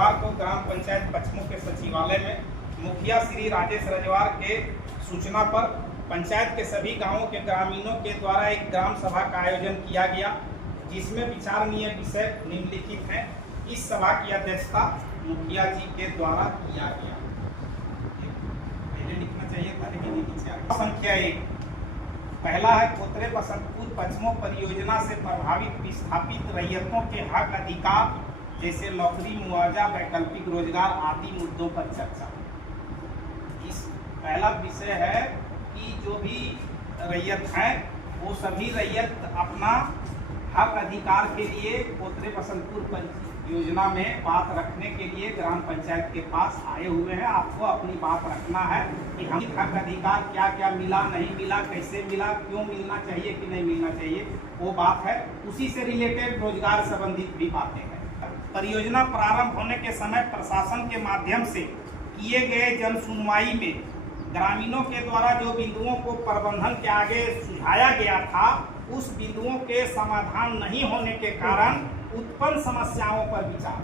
बुधवार को ग्राम पंचायत पचमू के सचिवालय में मुखिया श्री राजेश रजवार के सूचना पर पंचायत के सभी गांवों के ग्रामीणों के द्वारा एक ग्राम सभा का आयोजन किया गया, जिसमें विचारणीय विषय निम्नलिखित हैं। इस सभा की अध्यक्षता मुखिया जी के द्वारा किया गया। पहले लिखना चाहिए था लेकिन नीचे आ गया। संख्या 1, पहला है कोतरे बसंतपुर पचमू परियोजना से प्रभावित विस्थापित रैयतों के हक अधिकार जैसे नौकरी, मुआवजा, वैकल्पिक रोजगार आदि मुद्दों पर चर्चा। इस पहला विषय है कि जो भी रैयत हैं वो सभी रैयत अपना हक अधिकार के लिए कोतरे बसंतपुर योजना में बात रखने के लिए ग्राम पंचायत के पास आए हुए हैं। आपको अपनी बात रखना है कि हम हक अधिकार क्या क्या मिला, नहीं मिला, कैसे मिला, क्यों मिलना चाहिए कि नहीं मिलना चाहिए, वो बात है। उसी से रिलेटेड रोजगार संबंधित भी बातें हैं। परियोजना प्रारंभ होने के समय प्रशासन के माध्यम से किए गए जन सुनवाई में ग्रामीणों के द्वारा जो बिंदुओं को प्रबंधन के आगे सुझाया गया था, उस बिंदुओं के समाधान नहीं होने के कारण उत्पन्न समस्याओं पर विचार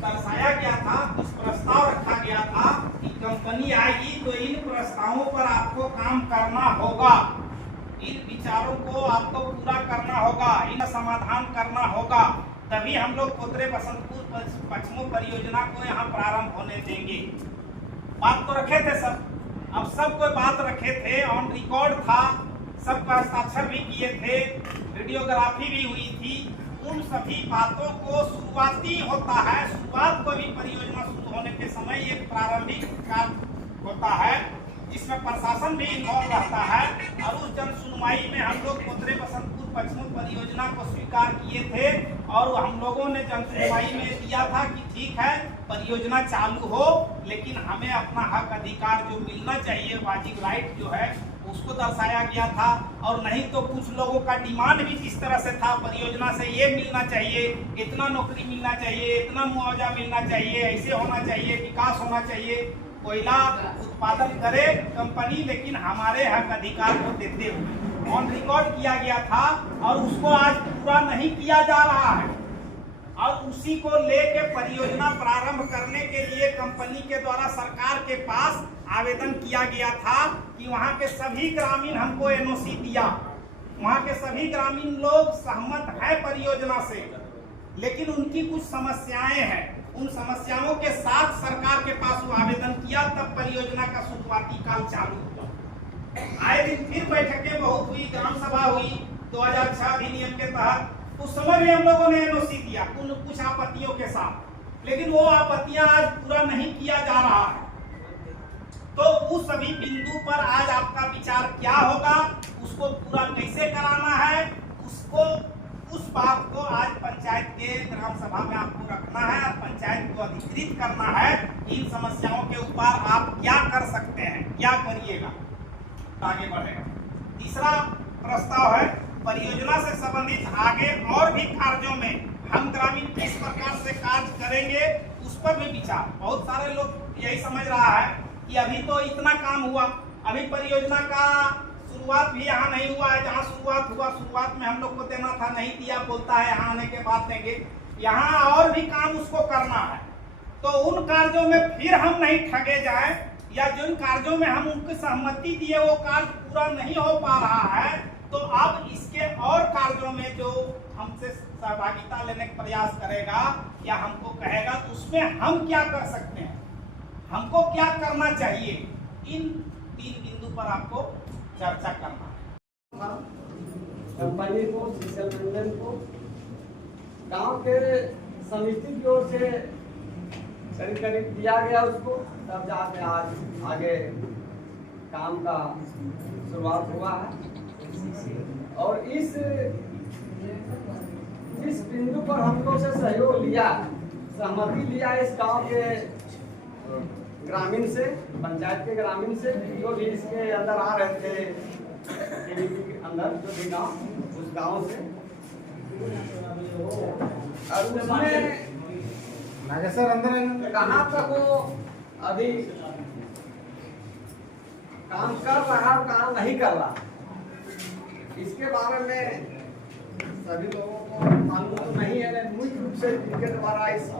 दर्शाया गया था। कुछ प्रस्ताव रखा गया था कि कंपनी आएगी तो इन प्रस्तावों पर आपको काम करना होगा, इन विचारों को आपको पूरा करना होगा, इनका समाधान करना होगा, तभी हम लोग कोतरे बसंतपुर पचमू परियोजना को यहाँ प्रारंभ होने देंगे। बात तो रखे थे सब, अब सब कोई बात रखे थे, ऑन रिकॉर्ड था, सबका हस्ताक्षर भी किए थे, वीडियोग्राफी भी हुई थी। उन सभी बातों को शुरुआती होता है, शुरुआत को भी परियोजना शुरू होने के समय एक प्रारंभिक कार्य होता है जिसमें प्रशासन भी इन्वॉल्व रहता है। और उस जन सुनवाई में हम लोग कोतरे बसंतपुर पचमू परियोजना को स्वीकार किए थे और हम लोगों ने जन सुनवाई में दिया था कि ठीक है परियोजना चालू हो, लेकिन हमें अपना हक अधिकार जो मिलना चाहिए, वाजिब राइट जो है उसको दर्शाया गया था। और नहीं तो कुछ लोगों का डिमांड भी किस तरह से था, परियोजना से ये मिलना चाहिए, इतना नौकरी मिलना चाहिए, इतना मुआवजा मिलना चाहिए, ऐसे होना चाहिए, विकास होना चाहिए, कोयला उत्पादन करे कंपनी, लेकिन हमारे हक अधिकार को देते हुए ऑन रिकॉर्ड किया गया था और उसको आज पूरा नहीं किया जा रहा है। और उसी को लेके परियोजना प्रारंभ करने के लिए कंपनी के द्वारा सरकार के पास आवेदन किया गया था कि वहां के सभी ग्रामीण हमको एनओसी दिया, वहां के सभी ग्रामीण लोग सहमत है परियोजना से, लेकिन उनकी कुछ समस्याएं हैं। उन समस्याओं के साथ सरकार के पास वो आवेदन किया, तब परियोजना का शुरुआती काल चालू हुआ। आए दिन फिर बैठकें बहुत हुई, ग्राम सभा हुई 2006 अधिनियम के तहत। उस समय भी हम लोगों ने एनओसी दिया कुछ आपत्तियों के साथ, लेकिन वो आपत्तियां आज पूरा नहीं किया जा रहा है। तो उस सभी बिंदु पर आज आपका विचार क्या होगा, उसको पूरा कैसे कराना है, उसको उस बात को आज पंचायत के ग्राम सभा में आपको रखना है और पंचायत को अधिकृत करना है। इन समस्याओं के ऊपर आप क्या कर सकते हैं, क्या करिएगा, आगे बढ़ेगा। तीसरा प्रस्ताव है परियोजना से संबंधित आगे और भी कार्यों में हम ग्रामीण किस प्रकार से कार्य करेंगे, उस पर भी विचार। बहुत सारे लोग यही समझ रहा है कि अभी तो इतना काम हुआ, अभी परियोजना का शुरुआत भी यहाँ नहीं हुआ है। जहाँ शुरुआत हुआ, शुरुआत में हम लोग को देना था, नहीं दिया, बोलता है यहाँ आने के बाद देंगे। यहाँ और भी काम उसको करना है, तो उन कार्यों में फिर हम नहीं ठगे जाए, या जिन कार्यों में हम उनकी सहमति दिए वो कार्य पूरा नहीं हो पा रहा है, तो अब इसके और कार्यों में जो हमसे सहभागिता लेने का प्रयास करेगा या हमको कहेगा, तो उसमें हम क्या कर सकते हैं, हमको क्या करना चाहिए, इन 3 बिंदु पर आपको चर्चा करना है। कंपनी को, शीशल मंडल को, गांव के समिति की ओर से करीब दिया गया उसको, तब जाके आज आगे काम का शुरुआत हुआ है। और इस बिंदु पर हम लोग से सहयोग लिया, सहमति लिया इस गांव के ग्रामीण से, पंचायत के ग्रामीण से, जो भी इसके अंदर आ रहे थे के अंदर, जो भी गांव, उस गांव से। और उसमें सर अंदर कहाँ तक वो अभी काम कर रहा और काम नहीं कर रहा, इसके बारे में सभी लोगों को मालूम तो नहीं है, मुख्य रूप से जिनके द्वारा इस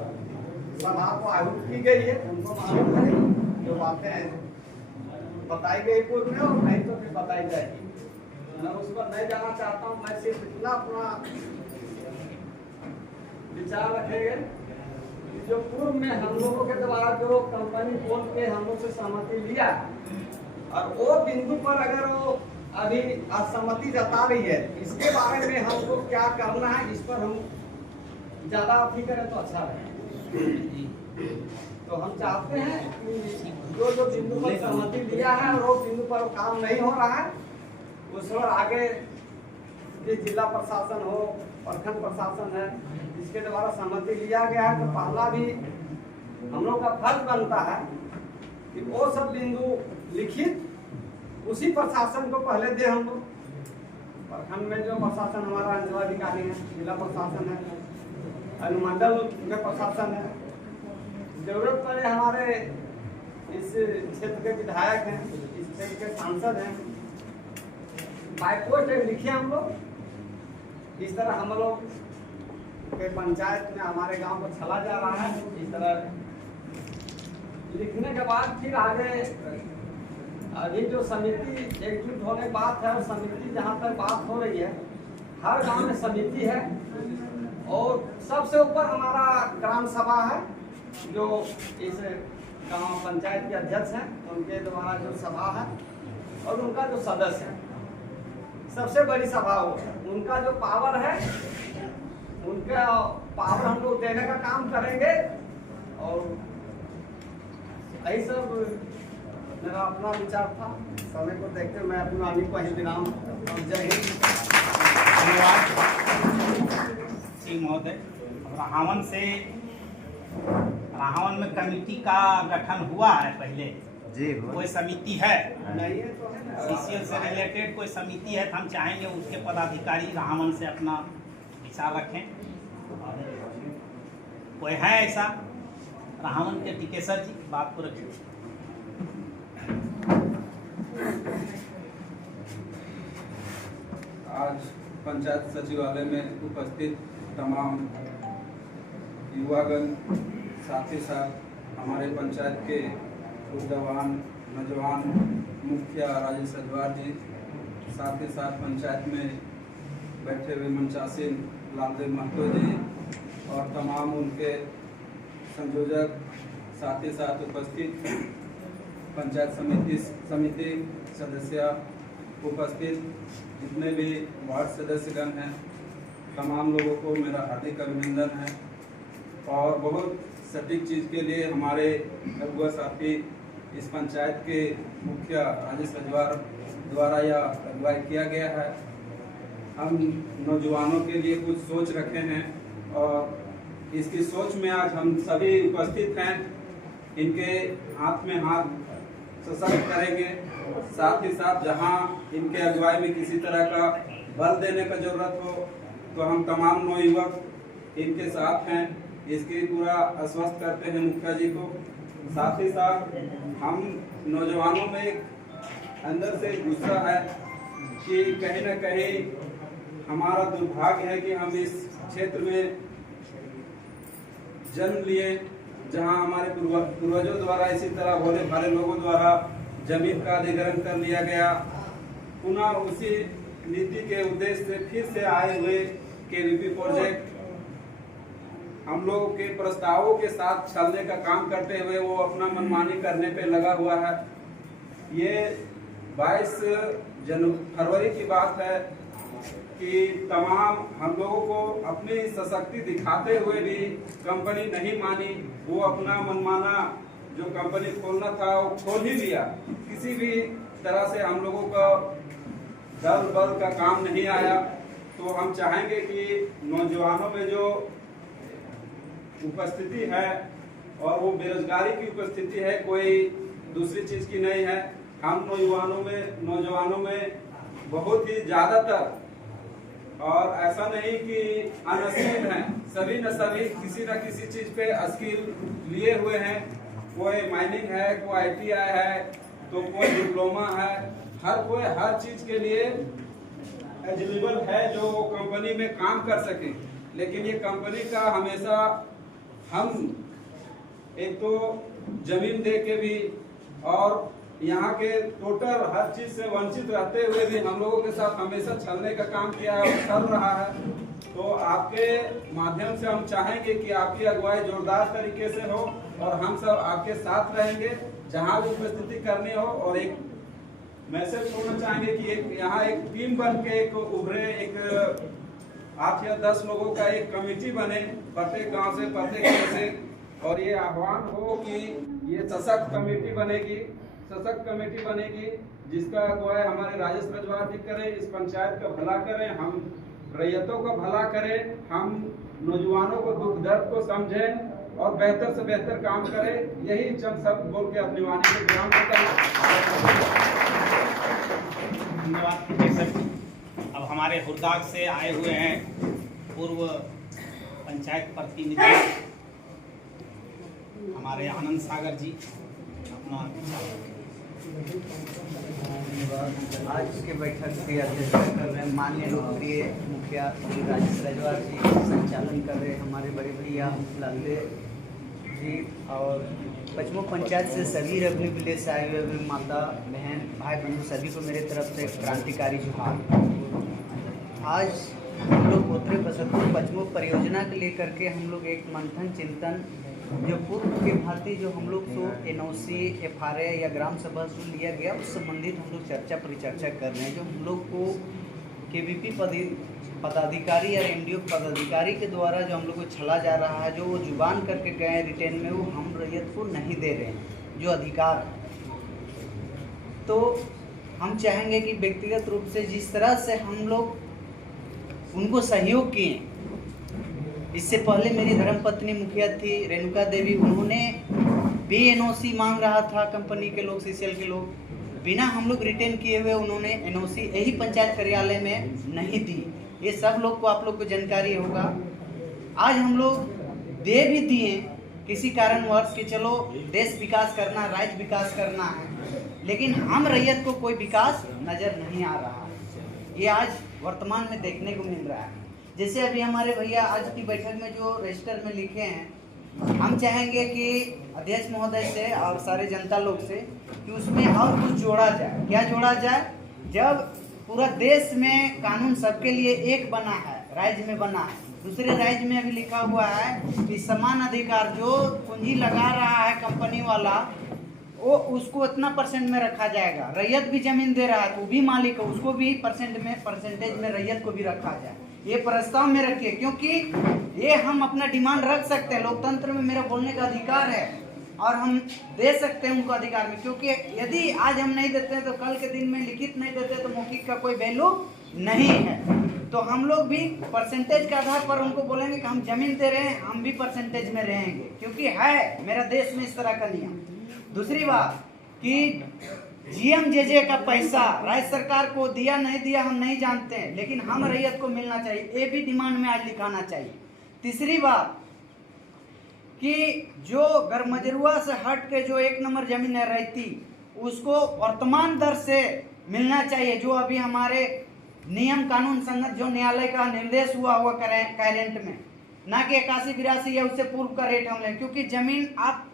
सभा को आयोजित की गई है, उनको मालूम है जो बातें बताई गई पूर्व में और नहीं तो फिर बताई जाएगी। मैं उस पर नहीं जाना चाहता हूँ। मैं सिर्फ इतना अपना विचार रखेंगे कि जो पूर्व में हम लोगों के द्वारा जो कंपनी बोल के हम लोग से सहमति लिया और वो बिंदु पर अगर वो अभी असहमति जता रही है, इसके बारे में हमको क्या करना है, इस पर हम ज्यादा अभी करें तो अच्छा रहे। तो हम चाहते हैं कि जो बिंदु पर सहमति लिया है और वो बिंदु पर काम नहीं हो रहा है, उस पर आगे जिला प्रशासन हो, प्रखंड प्रशासन है, इसके द्वारा सहमति लिया गया है, तो पहला भी हम लोग का फर्ज बनता है कि वो सब बिंदु लिखित उसी प्रशासन को पहले दे। हम लोग प्रखंड में जो प्रशासन हमारा अंचलाधिकारी है, जिला प्रशासन है, अनुमंडल में प्रशासन है, जरूरत पड़े हमारे इस क्षेत्र के विधायक हैं, इस क्षेत्र के सांसद हैं, बाइपोस्ट लिखे हम लोग। इस तरह हम लोग के पंचायत में हमारे गांव को चला जा रहा है। इस तरह लिखने के बाद फिर आगे अभी जो समिति एकजुट होने की बात है, और समिति जहाँ तक बात हो रही है, हर गांव में समिति है और सबसे ऊपर हमारा ग्राम सभा है, जो इस गांव पंचायत के अध्यक्ष हैं, उनके द्वारा जो सभा है और उनका जो सदस्य है, सबसे बड़ी सभा हो, उनका जो पावर है, उनका पावर हम लोग देने का काम करेंगे। और यही सब मेरा अपना विचार था। समय को देखते मैं अपना आदमी को ही विराम। जय हिंद। धन्यवाद श्री महोदय। राहावन में कमेटी का गठन हुआ है पहले जी, कोई समिति है नहीं है तो है। सीसीएल से रिलेटेड कोई समिति है, तो हम चाहेंगे उसके पदाधिकारी राहावन से अपना विचार रखें। कोई है ऐसा राहावन के टिकेसर जी, बात को रखिए। आज पंचायत सचिवालय में उपस्थित तमाम युवागण, साथ ही साथ हमारे पंचायत के ऊर्जावान नौजवान मुखिया राजेश रजवार जी, साथ ही साथ पंचायत में बैठे हुए मंचासीन लालदेव महतो जी और तमाम उनके संयोजक, साथ ही साथ उपस्थित पंचायत समिति सदस्य, उपस्थित जितने भी वार्ड सदस्यगण हैं, तमाम लोगों को मेरा हार्दिक अभिनंदन है। और बहुत सटीक चीज़ के लिए हमारे अगुआ साथी इस पंचायत के मुखिया राजेश रजवार द्वारा यह अगुवाई किया गया है। हम नौजवानों के लिए कुछ सोच रखे हैं और इसकी सोच में आज हम सभी उपस्थित हैं। इनके हाथ में हाथ सशक्त करेंगे, साथ ही साथ जहां इनके अगुवाई में किसी तरह का बल देने का जरूरत हो तो हम तमाम नौयुवक इनके साथ हैं। इसके पूरा आश्वस्त करते हैं मुखिया जी को। साथ ही साथ हम नौजवानों में एक अंदर से गुस्सा है कि कहीं ना कहीं हमारा दुर्भाग्य है कि हम इस क्षेत्र में जन्म लिए, जहां हमारे पूर्वजों द्वारा इसी तरह भोले भाले लोगों द्वारा जमीन का अधिग्रहण कर लिया गया। पुनः उसी नीति के उद्देश्य से फिर से आए हुए केवीपी प्रोजेक्ट हम लोगों के प्रस्तावों के साथ चलने का काम करते हुए वो अपना मनमानी करने पे लगा हुआ है। ये 22 फरवरी की बात है कि तमाम हम लोगों को अपनी सशक्ति दिखाते हुए भी कंपनी नहीं मानी। वो अपना मनमाना जो कंपनी खोलना था वो खोल ही लिया। किसी भी तरह से हम लोगों का दल बल का काम नहीं आया। तो हम चाहेंगे कि नौजवानों में जो उपस्थिति है और वो बेरोजगारी की उपस्थिति है, कोई दूसरी चीज की नहीं है। हम नौजवानों में बहुत ही ज्यादातर, और ऐसा नहीं कि अनस्किल हैं, सभी न सभी किसी न किसी चीज पे स्किल लिए हुए हैं। कोई माइनिंग है, कोई ITI है, तो कोई डिप्लोमा है। हर कोई हर चीज के लिए एलिजिबल है जो कंपनी में काम कर सके। लेकिन ये कंपनी का हमेशा हम एक तो जमीन दे के भी और यहाँ के टोटल हर चीज से वंचित रहते हुए भी हम लोगों के साथ हमेशा छलने का काम किया है और कर रहा है। तो आपके माध्यम से हम चाहेंगे कि आपकी अगुवाई जोरदार तरीके से हो और हम सब आपके साथ रहेंगे जहाँ भी उपस्थिति करनी हो। और एक मैसेज छोड़ना चाहेंगे कि एक यहाँ एक टीम बन के एक उभरे, एक 8 या 10 लोगों का एक कमेटी बने प्रत्येक गांव से, प्रत्येक गांव से, और ये आह्वान हो कि ये सशक्त कमेटी बनेगी जिसका अगुवाई हमारे राजेश रजवार जी करें, इस पंचायत का भला करें, हम रैयतों का भला करें, हम नौजवानों को दुख दर्द को समझें और बेहतर से बेहतर काम करें। यही चंद शब्द बोल के अपनी वाणी को विराम देता हूं। धन्यवाद प्रोफेसर। अब हमारे हुरदाग से आए हुए हैं पूर्व पंचायत प्रतिनिधि हमारे आनंद सागर जी, अपना आज के बैठक की अध्यक्षता कर रहे हैं माननीय लोकप्रिय मुखिया श्री राजेश रजवार जी, संचालन कर रहे हमारे बड़े भैया लालदेव जी, और पचमो पंचायत से सभी रेवन्यू विलेज से आए हुए माता बहन भाई बहन सभी को मेरे तरफ से क्रांतिकारी जोहार। आज हम लोग कोतरे बसतपुर पचमो परियोजना के लेकर के हम लोग एक मंथन चिंतन जो पूर्व के भांति जो हम लोग को NOC FRA या ग्राम सभा से लिया गया उस संबंधित हम लोग चर्चा परिचर्चा कर रहे हैं। जो हम लोग को KVP पदाधिकारी या MDO पदाधिकारी के द्वारा जो हम लोग को छला जा रहा है, जो वो जुबान करके गए रिटेन में, वो हम रैयत को नहीं दे रहे हैं जो अधिकार। तो हम चाहेंगे कि व्यक्तिगत रूप से जिस तरह से हम लोग उनको सहयोग किए, इससे पहले मेरी धर्मपत्नी मुखिया थी रेणुका देवी, उन्होंने भी NOC मांग रहा था कंपनी के लोग, CCL के लोग, बिना हम लोग रिटेन किए हुए उन्होंने NOC यही पंचायत कार्यालय में नहीं दी। ये सब लोग को आप लोग को जानकारी होगा। आज हम लोग दे भी दिए किसी कारणवश कि चलो देश विकास करना, राज्य विकास करना है, लेकिन हम रैयत को कोई विकास नज़र नहीं आ रहा है। ये आज वर्तमान में देखने को मिल रहा है। जैसे अभी हमारे भैया आज की बैठक में जो रजिस्टर में लिखे हैं, हम चाहेंगे कि अध्यक्ष महोदय से और सारे जनता लोग से कि उसमें और कुछ जोड़ा जाए। क्या जोड़ा जाए? जब पूरा देश में कानून सबके लिए एक बना है, राज्य में बना है, दूसरे राज्य में अभी लिखा हुआ है कि समान अधिकार, जो पूंजी लगा रहा है कंपनी वाला वो उसको इतना परसेंट में रखा जाएगा। रैयत भी जमीन दे रहा है तो भी मालिक है, उसको भी परसेंटेज में रैयत को भी रखा जाए। ये प्रस्ताव में रखिए, क्योंकि ये हम अपना डिमांड रख सकते हैं। लोकतंत्र में मेरा बोलने का अधिकार है और हम दे सकते हैं उनको अधिकार में, क्योंकि यदि आज हम नहीं देते हैं तो कल के दिन में लिखित नहीं देते तो मौखिक का कोई वैल्यू नहीं है। तो हम लोग भी परसेंटेज के आधार पर उनको बोलेंगे कि हम जमीन दे रहे हैं, हम भी परसेंटेज में रहेंगे, क्योंकि है मेरा देश में इस तरह का नियम। दूसरी बात कि GMJJ का पैसा राज्य सरकार को दिया नहीं दिया हम नहीं जानते हैं, लेकिन हम रैयत को मिलना चाहिए, ये भी डिमांड में आज लिखाना चाहिए। तीसरी बात कि जो गरमजरुआ से हट के जो 1 नंबर जमीन है रहती, उसको वर्तमान दर से मिलना चाहिए, जो अभी हमारे नियम कानून संगत जो न्यायालय का निर्देश हुआ करेंट में, ना कि 81-82 या उससे पूर्व का रेट हम लें, क्योंकि जमीन आप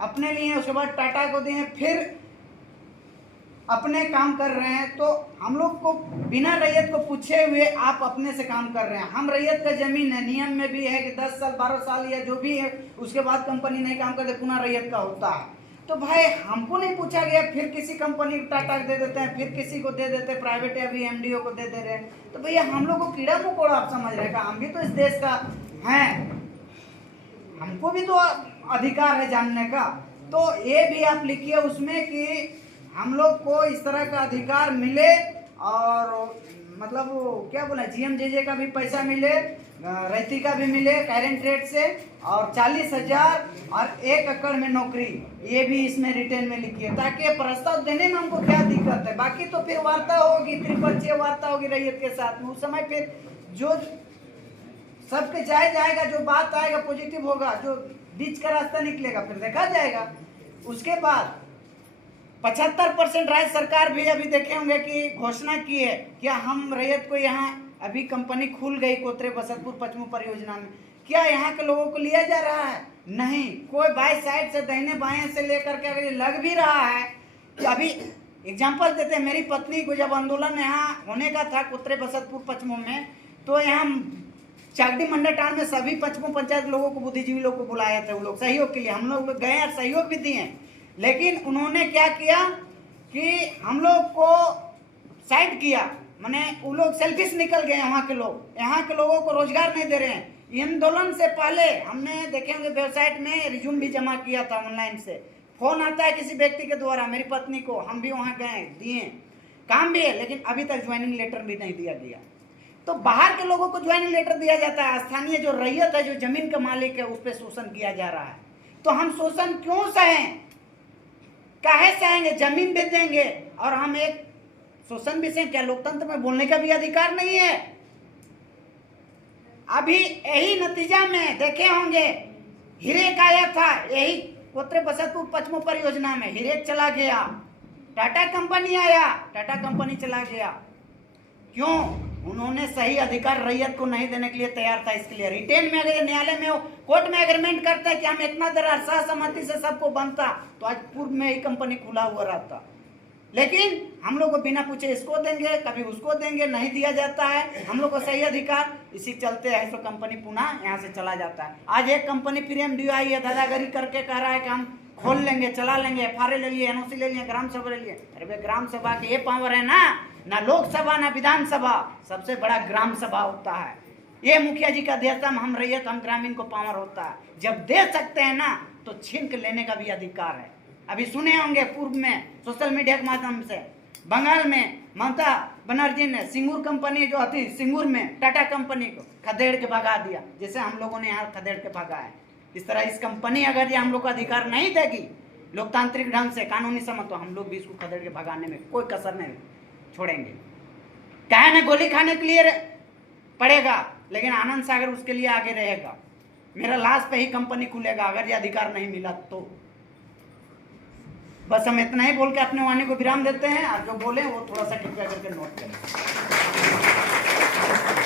अपने लिए उसके बाद टाटा को दें, फिर अपने काम कर रहे हैं। तो हम लोग को बिना रैयत को पूछे हुए आप अपने से काम कर रहे हैं। हम रैयत का जमीन है, नियम में भी है कि 10 साल 12 साल या जो भी है उसके बाद कंपनी नहीं काम करते पुनः रैयत का होता है। तो भाई हमको नहीं पूछा गया, फिर किसी कंपनी को टाटा दे देते हैं, फिर किसी को दे देते हैं, प्राइवेट या भी MDO को दे रहे हैं। तो भैया हम लोग को कीड़ा मकोड़ा आप समझ रहे हैं, हम भी तो इस देश का हैं, हमको भी तो अधिकार है जानने का। तो ये भी आप लिखिए उसमें कि हम लोग को इस तरह का अधिकार मिले, और मतलब वो क्या बोला, GMJJ का भी पैसा मिले, रैती का भी मिले करेंट रेट से, और 40,000 और 1 एकड़ में नौकरी, ये भी इसमें रिटेन में लिखिए, ताकि प्रस्ताव देने में हमको क्या दिक्कत है। बाकी तो फिर वार्ता होगी, त्रिपक्षीय वार्ता होगी रैयत के साथ में, उस समय फिर जो सबके जाएगा, जो बात आएगा पॉजिटिव होगा, जो बीच का रास्ता निकलेगा फिर देखा जाएगा। उसके बाद 75% राज्य सरकार भी अभी देखे होंगे कि घोषणा की है क्या हम रैयत को, यहाँ अभी कंपनी खुल गई कोतरे बसतपुर पचमो परियोजना में, क्या यहाँ के लोगों को लिया जा रहा है? नहीं, कोई बाई साइड से दाहिने बाएं से लेकर के अगर ये लग भी रहा है कि अभी एग्जाम्पल देते हैं, मेरी पत्नी को जब आंदोलन यहाँ होने का था कुत्रे बसतपुर पचमों में, तो यहाँ चाकडी मंडल टाउन में सभी पचमों पंचायत लोगों को, बुद्धिजीवी लोगों को बुलाए थे, वो लोग सहयोग के लिए, हम लोग गए और सहयोग भी दिए। लेकिन उन्होंने क्या किया कि हम लोग को साइड किया, माने वो लोग सेल्फिश निकल गए। वहाँ के लोग यहाँ के लोगों को रोजगार नहीं दे रहे हैं। आंदोलन से पहले हमने देखे होंगे वेबसाइट में रिज्यूम भी जमा किया था ऑनलाइन से, फोन आता है किसी व्यक्ति के द्वारा, मेरी पत्नी को, हम भी वहाँ गए, दिए, काम भी है, लेकिन अभी तक ज्वाइनिंग लेटर भी नहीं दिया गया। तो बाहर के लोगों को ज्वाइनिंग लेटर दिया जाता है, स्थानीय जो रैयत है, जो जमीन का मालिक है, उस पर शोषण किया जा रहा है। तो हम शोषण क्यों सहें, काहे सहेंगे? जमीन भी देंगे और हम एक शोषण भी सहें? क्या लोकतंत्र में बोलने का भी अधिकार नहीं है? अभी यही नतीजा में देखे होंगे, हिरेक आया था, यही कोत्रे बसतपुर पचमो परियोजना में हिरेक चला गया, टाटा कंपनी आया, टाटा कंपनी चला गया। क्यों? उन्होंने सही अधिकार रैयत को नहीं देने के लिए तैयार था। इसके लिए रिटेन में अगर न्यायालय में कोर्ट में एग्रीमेंट करता है कि हम इतना देर सहसम्मति से सबको बनता, तो आज पूर्व में ही कंपनी खुला हुआ रहता। लेकिन हम लोग को बिना पूछे इसको देंगे, कभी उसको देंगे, नहीं दिया जाता है हम लोग को सही अधिकार। इसी चलते है तो कंपनी पुनः यहाँ से चला जाता है। आज एक कंपनी PMDO आई है, दादागिरी करके कह रहा है कि हम खोल लेंगे, चला लेंगे, FRA ले लिए, NOC ले लिए, ग्राम सभा ले लिए। अरे भाई, ग्राम सभा की ये पावर है ना लोकसभा ना विधानसभा, सबसे बड़ा ग्राम सभा होता है। ये मुखिया जी का अध्यक्षता में हम रैयत, हम ग्रामीण को पावर होता है। जब दे सकते हैं ना, तो छीन के लेने का भी अधिकार है। अभी सुने होंगे पूर्व में सोशल मीडिया के माध्यम से, बंगाल में ममता बनर्जी ने सिंगूर कंपनी जो थी, सिंगूर में टाटा कंपनी को खदेड़ के भगा दिया, जैसे हम लोगों ने यहाँ खदेड़ के भगा है। इस तरह इस कंपनी अगर ये हम लोग को अधिकार नहीं देगी लोकतांत्रिक ढंग से, कानूनी सम्मत, तो हम लोग भी इसको खदेड़ के भगाने में कोई कसर नहीं छोड़ेंगे। कहे ना गोली खाने के लिए पड़ेगा, लेकिन आनंद सागर उसके लिए आगे रहेगा। मेरा लाश पे ही कंपनी खुलेगा अगर ये अधिकार नहीं मिला तो। बस हम इतना ही बोल के अपने वाणी को विराम देते हैं, और जो बोले वो थोड़ा सा कृपया करके नोट करें।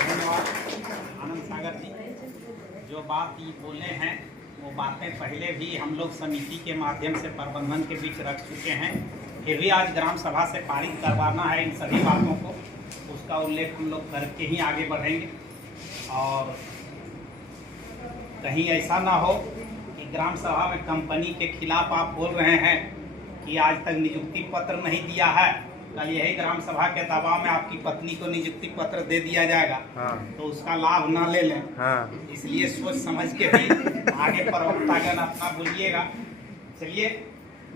धन्यवाद आनंद सागर जी, जो बात ये बोले हैं वो बातें पहले भी हम लोग समिति के माध्यम से प्रबंधन के बीच रख चुके हैं। फिर भी आज ग्राम सभा से पारित करवाना है इन सभी बातों को, उसका उल्लेख हम लोग करके ही आगे बढ़ेंगे। और कहीं ऐसा ना हो कि ग्राम सभा में कंपनी के खिलाफ आप बोल रहे हैं कि आज तक नियुक्ति पत्र नहीं दिया है, कल यही ग्राम सभा के दबाव में आपकी पत्नी को नियुक्ति पत्र दे दिया जाएगा। तो उसका लाभ ना ले लें। इसलिए सोच समझ के भी आगे प्रवक्तागण अपना बोलिएगा। चलिए,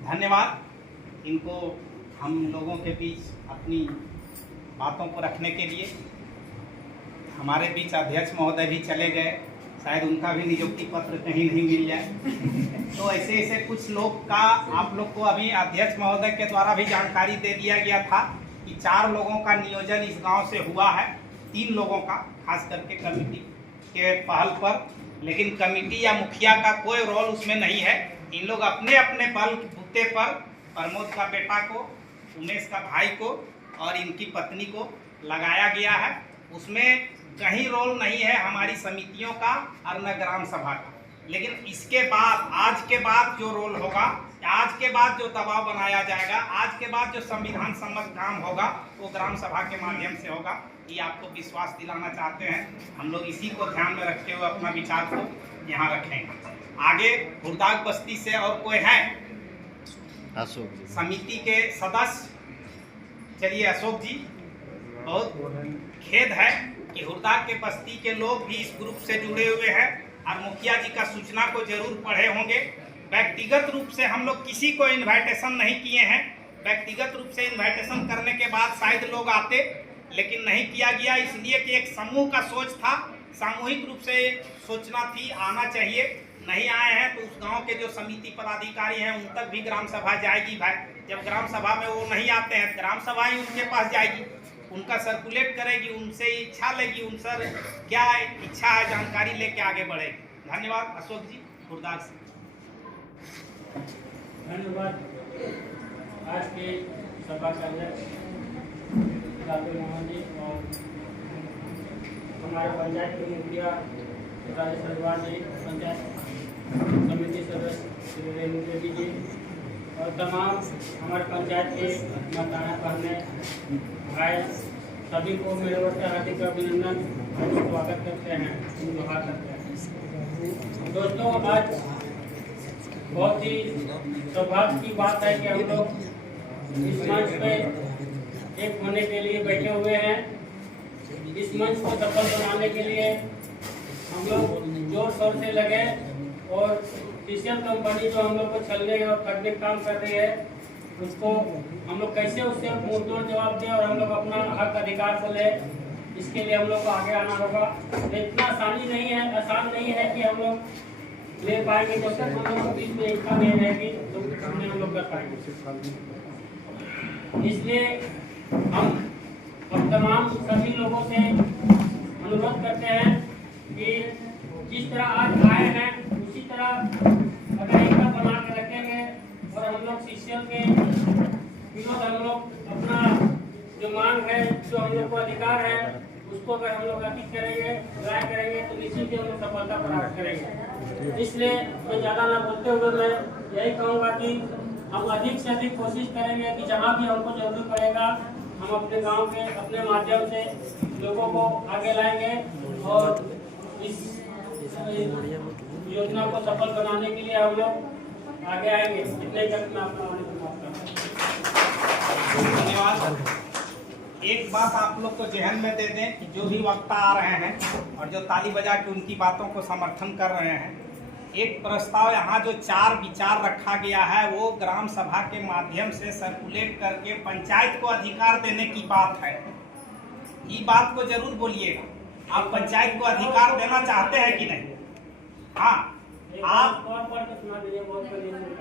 धन्यवाद। इनको हम लोगों के बीच अपनी बातों को रखने के लिए। हमारे बीच अध्यक्ष महोदय भी चले गए, शायद उनका भी नियुक्ति पत्र कहीं नहीं मिल जाए। तो ऐसे ऐसे कुछ लोग का आप लोग को अभी अध्यक्ष महोदय के द्वारा भी जानकारी दे दिया गया था कि 4 लोगों का नियोजन इस गांव से हुआ है, 3 लोगों का, खास करके कमेटी के पहल पर। लेकिन कमेटी या मुखिया का कोई रोल उसमें नहीं है। इन लोग अपने अपने बल बूते पर प्रमोद का बेटा को, उमेश का भाई को और इनकी पत्नी को लगाया गया है। उसमें कहीं रोल नहीं है हमारी समितियों का और न ग्राम सभा का। लेकिन इसके बाद, आज के बाद जो रोल होगा, आज के बाद जो दबाव बनाया जाएगा, आज के बाद जो संविधान सम्मत काम होगा, वो ग्राम सभा के माध्यम से होगा। ये आपको विश्वास दिलाना चाहते हैं। हम लोग इसी को ध्यान में रखते हुए अपना विचार को यहाँ रखेंगे। आगे हुरदाग बस्ती से और कोई है? अशोक जी, समिति के सदस्य। चलिए अशोक जी, बहुत खेद है कि हुरदाग के बस्ती के लोग भी इस ग्रुप से जुड़े हुए हैं और मुखिया जी का सूचना को जरूर पढ़े होंगे। व्यक्तिगत रूप से हम लोग किसी को इनवाइटेशन नहीं किए हैं। व्यक्तिगत रूप से इनवाइटेशन करने के बाद शायद लोग आते, लेकिन नहीं किया गया, इसलिए कि एक समूह का सोच था, सामूहिक रूप से सोचना थी, आना चाहिए। नहीं आए हैं तो उस गांव के जो समिति पदाधिकारी हैं उन तक भी ग्राम सभा जाएगी। भाई, जब ग्राम सभा में वो नहीं आते हैं, ग्राम सभा ही उनके पास जाएगी, उनका सर्कुलेट करेगी, उनसे इच्छा लेगी, उनसे क्या इच्छा है जानकारी लेके आगे बढ़ेगी। धन्यवाद अशोक जी, हुरदाग से। धन्यवाद। आज के सभा का अध्यक्ष डॉक्टर मोहन जी और हमारे पंचायत के मुखिया राजेश रजवार जी, पंचायत श्री रेणु देवी जी और तमाम हमारे पंचायत के मतदान करने भाई सभी को मेरे ओर से हार्दिक अभिनंदन और स्वागत करते हैं, जोहार करते हैं। दोस्तों, आज बहुत ही सौभाग्य की बात है कि हम लोग इस मंच पे एक होने के लिए बैठे हुए हैं। इस मंच को सफल बनाने के लिए हम लोग जोर शोर से लगे और सीसीएल कंपनी जो हम लोग को छलने और ठगने का काम कर रही है, उसको हम लोग कैसे उससे मुंहतोड़ जवाब दें और हम लोग अपना हक अधिकार को ले, इसके लिए हम लोग को आगे आना होगा। इतना आसान नहीं है कि हम लोग ले पाएंगे। जब तक हम लोग के बीच में एकता नहीं रहेगी तो हम लोग कर पाएंगे। इसलिए हम अब तमाम सभी लोगों से अनुरोध करते हैं कि जिस तरह आज आए हैं उसी तरह अगर एकता बना के रखेंगे और हम लोग सीसीएल के विरोध हम लोग अपना जो मांग है, जो हम लोग को अधिकार है, उसको अगर हम लोग अधिक करेंगे, ट्राई करेंगे तो निश्चित ही हम लोग सफलता प्राप्त करेंगे। इसलिए मैं ज़्यादा ना बोलते हुए मैं यही कहूँगा कि हम अधिक से अधिक कोशिश करेंगे कि जहाँ भी हमको जरूरत पड़ेगा हम अपने गांव के अपने माध्यम से लोगों को आगे लाएंगे और इस योजना को सफल बनाने के लिए हम लोग आगे आएंगे। इतने तक मैं अपना आने को बात करता हूं। धन्यवाद। एक बात आप लोग को जहन में दे दें कि जो भी वक्ता आ रहे हैं और जो ताली बजा के उनकी बातों को समर्थन कर रहे हैं, एक प्रस्ताव यहाँ जो 4 विचार रखा गया है वो ग्राम सभा के माध्यम से सर्कुलेट करके पंचायत को अधिकार देने की बात है। ये बात को जरूर बोलिएगा, आप पंचायत को अधिकार देना चाहते हैं कि नहीं? हाँ, आप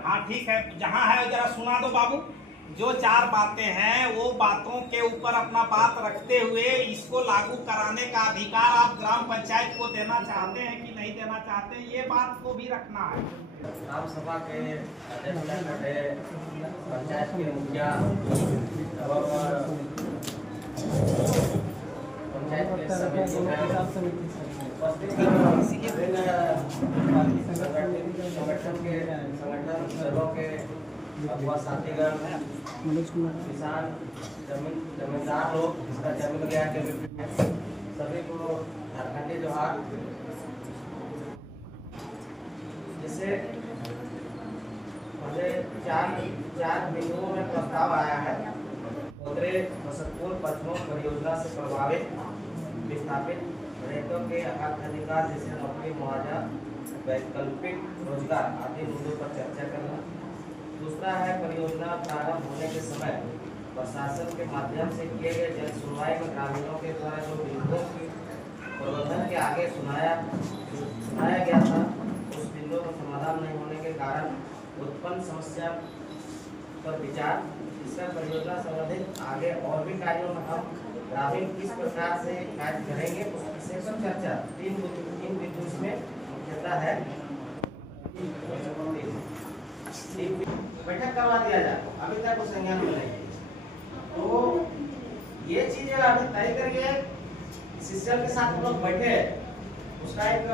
हाँ ठीक है, जहाँ है जरा सुना दो बाबू। जो 4 बातें हैं वो बातों के ऊपर अपना बात रखते हुए इसको लागू कराने का अधिकार आप ग्राम पंचायत को देना चाहते हैं कि नहीं देना चाहते, ये बात को भी रखना है। ग्राम सभा के अध्यक्ष पंचायत के मुखिया और पंचायत के संगठन के अथवा साथीगण, किसान, जमींदार लोग, इसका जमीन गया के सभी को झारखंडी जोहार। जैसे मुझे 4 बिंदुओं में प्रस्ताव आया है। उतरे बसतपुर पचमों परियोजना से प्रभावित विस्थापित रैयतों के हक अधिकार जैसे नौकरी, मुआवजा, वैकल्पिक रोजगार आदि मुद्दों पर चर्चा करना। दूसरा है परियोजना प्रारंभ होने के समय प्रशासन के माध्यम से किए गए जन सुनवाई में ग्रामीणों के द्वारा जो बिंदुओं की प्रबंधन के आगे सुनाया गया था, उस बिंदुओं का समाधान नहीं होने के कारण उत्पन्न समस्या पर विचार। तीसरा परियोजना संबंधित आगे और भी कार्यों में हम ग्रामीण किस प्रकार से कार्य करेंगे उससे पर चर्चा। 3 बिंदु इसमें मुख्यतः है। बैठक करवा दिया जाए, अभी तक वो संज्ञान में नहीं। तो ये चीजें अभी तय करिए, सीसीएल के साथ हम लोग बैठे, उसका एक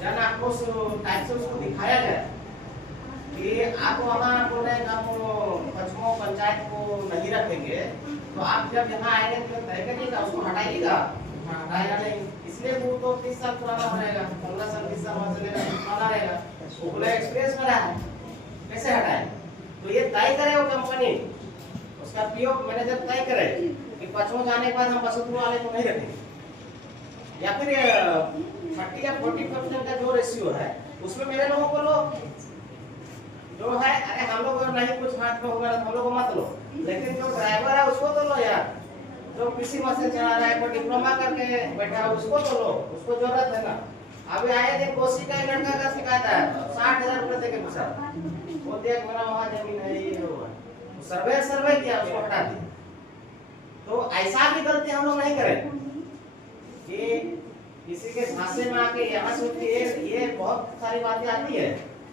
जन आक्रोश टाइप से उसको दिखाया जाए कि आप वहाँ बोल रहे हैं आप पचमों पंचायत को नहीं रखेंगे, तो आप जब यहाँ आएंगे तो तय करिएगा, उसको हटाइएगा। हटाएगा नहीं, इसलिए वो तो 30 साल पुराना हो जाएगा, 15 साल 20 साल वहाँ चलेगा, पुराना रहेगा। वो बोला एक्सपीरियंस बना है, कैसे हटाए? तो ये तय करे वो कंपनी, उसका पीओ मैनेजर तय करे कि पचमों जाने के बाद हम बसतपुर वाले को नहीं रखेंगे, या फिर 30 या 40% का जो रेशियो है उसमें मेरे लोगों को लो, जो है अरे हम लोग नहीं कुछ हाथ में होगा हम लोग को मत लो, लेकिन जो ड्राइवर है उसको तो लो यार, जो किसी मशीन चला रहा है, कोई डिप्लोमा करके बैठा है उसको तो लो, उसको जरूरत है ना। अभी आए दिन कोसी का लड़का का शिकायत है, 60,000 रुपये देके पूछा, वो देख मेरा वहाँ जमीन है ये होगा, सर्वे किया, उसको हटा दिया। तो ऐसा भी गलती हम लोग नहीं करें कि किसी के झांसे में आके यहाँ से ये बहुत सारी बातें आती है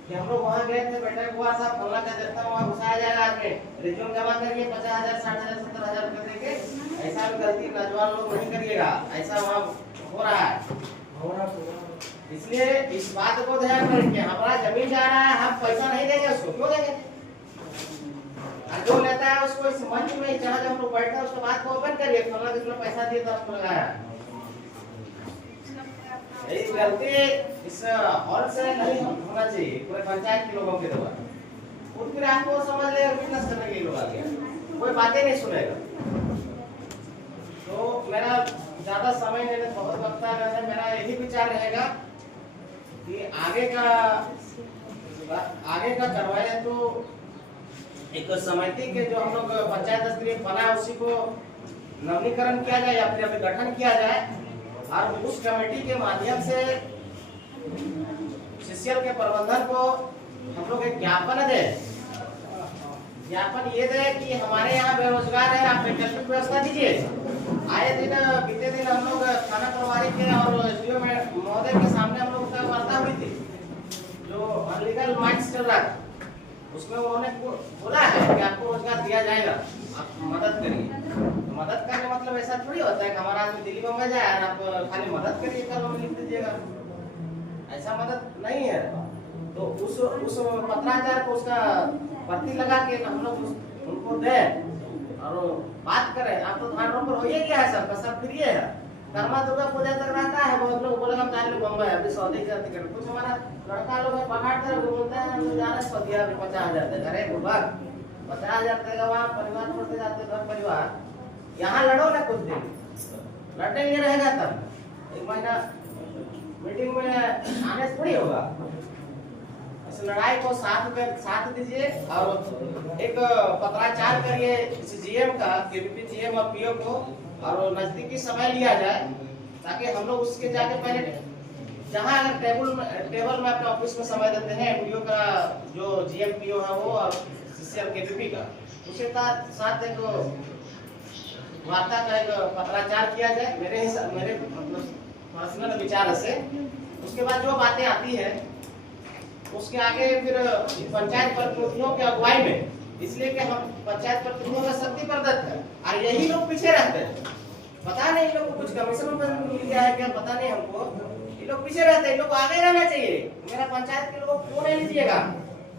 कि हम लोग वहाँ गए थे, बैठक हुआ था, फल्ला का जत्था वहाँ घुसाया जाएगा, आके रिज्यूम जमा करिए 50,000 60,000 70,000 रुपये देके। ऐसा भी गलती नौजवान लोग नहीं करिएगा, ऐसा वहाँ हो रहा है। इसलिए इस बात को ध्यान रखिए, हमारा जमीन जा रहा है, हम पैसा नहीं देंगे उसको, क्यों देंगे? और जो लेता है उसको इस मंच में जहाँ जब हम लोग बैठते हैं उसके बाद को ओपन करिए, फलना कितना पैसा दिए तो आपको लगाया। यही गलती इस हॉल से नहीं होना चाहिए, पूरे पंचायत के लोगों के द्वारा। उठ फिर आपको समझ लेगा बिजनेस करने के लिए लोग आ गया, कोई बातें नहीं सुनेगा। तो मेरा ज्यादा समय लेने बहुत वक्त आ रहा है, मेरा यही विचार रहेगा कि आगे का करवाए तो एक समिति के जो हम लोग पंचायत स्तरीय बना है उसी को नवीनीकरण किया जाए या फिर अभी गठन किया जाए और उस कमेटी के माध्यम से सीसीएल के प्रबंधन को हम लोग एक ज्ञापन दे, ज्ञापन ये दे कि हमारे यहाँ बेरोजगार है, आप वैकल्पिक व्यवस्था दीजिए। आए दिन बीते दिन हम लोग थाना प्रभारी के और एसडीओ महोदय के सामने हम लोग का वार्ता हुई थी, जो अनलीगल माइंस चल रहा था उसमें उन्होंने बोला है कि आपको रोजगार दिया जाएगा, आप मदद करिए। तो मदद करने मतलब ऐसा थोड़ी होता है कि हमारा आदमी दिल्ली बम्बई जाए और आप खाली मदद करिए कल में लिख दीजिएगा, ऐसा मदद नहीं है। तो उस पत्राचार को उसका प्रति लगा के हम लोग उनको दें और बात करें। आप तो धान रोप हो ही गया है, सबका सब फ्री है, कर्मा दुर्गा पूजा तक रहता है। बहुत लोग बोलेगा हम जाने बम्बई अभी सऊदी का टिकट, कुछ हमारा लड़का लोग है पहाड़ तरफ बोलते हैं हम जा रहे सऊदी अभी 50,000 देगा। अरे बुबा 50,000 देगा, वहाँ परिवार छोड़ते जाते घर परिवार, यहाँ लड़ो ना कुछ दिन, लड़ने ये रहेगा तब एक महीना मीटिंग में आने से थोड़ी होगा। इस लड़ाई को साथ दीजिए और एक पत्राचार करिए जीएम का, केवीपी जीएम और पीओ को, और नजदीकी समय लिया जाए ताकि हम लोग उसके जाके पहले जहां अगर टेबल में अपने ऑफिस में समय देते हैं एमडीओ का जो जीएम पीओ है वो और सीसीएल केवीपी का, उसके साथ एक वार्ता का एक पत्राचार किया जाए मेरे पर्सनल विचार से। उसके बाद जो बातें आती है उसके आगे फिर पंचायत प्रतिनिधियों की अगुवाई में, इसलिए कि हम पंचायत प्रतिनिधियों का शक्ति प्रदत्त है और यही लोग पीछे रहते हैं। पता नहीं इन लोग को कुछ कमीशन मिल गया है क्या, पता नहीं हमको, ये लोग पीछे रहते हैं, इन लोग को आगे रहना चाहिए। मेरा पंचायत के लोगों को क्यों नहीं लीजिएगा?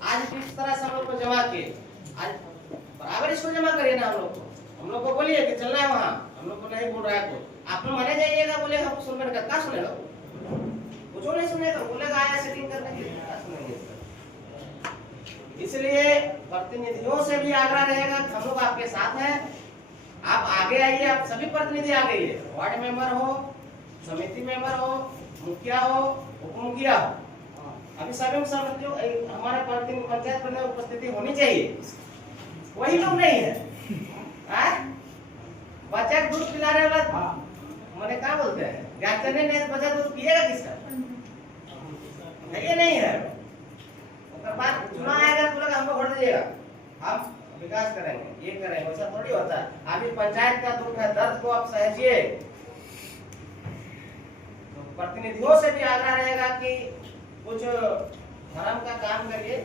आज किस तरह से हम लोग को जमा किए, आज बराबर इसको जमा करिए ना। हम लोग को बोलिए कि चलना है वहाँ, हम लोग को नहीं बोल रहा है तो आप लोग माने जाइएगा, बोले हम सुनने का क्या सुनेगा, कुछ नहीं सुनेगा, बोलेगा आया सेटिंग करने के लिए क्या सुनेंगे। इसलिए प्रतिनिधियों से भी आग्रह रहेगा कि हम लोग आपके साथ हैं, आप आगे आइए, आप सभी प्रतिनिधि आ गए, वार्ड मेंबर हो, समिति मेंबर हो, मुखिया हो, उप मुखिया हो, अभी सभी समितियों हमारे पंचायत में उपस्थिति होनी चाहिए। वही लोग नहीं है बच्चा दूध पिलाने वाला मैंने क्या बोलते हैं, गार्जियन नहीं बच्चा दूध पिएगा किसका? ये नहीं है। बाद चुनाव आएगा तो लोग हमको वोट दीजिएगा, हम विकास करेंगे, ये करेंगे, वैसा थोड़ी होता है। अभी पंचायत का दुख है, दर्द को आप सहजिए। तो प्रतिनिधियों से भी आग्रह रहेगा कि कुछ धर्म का काम करिए,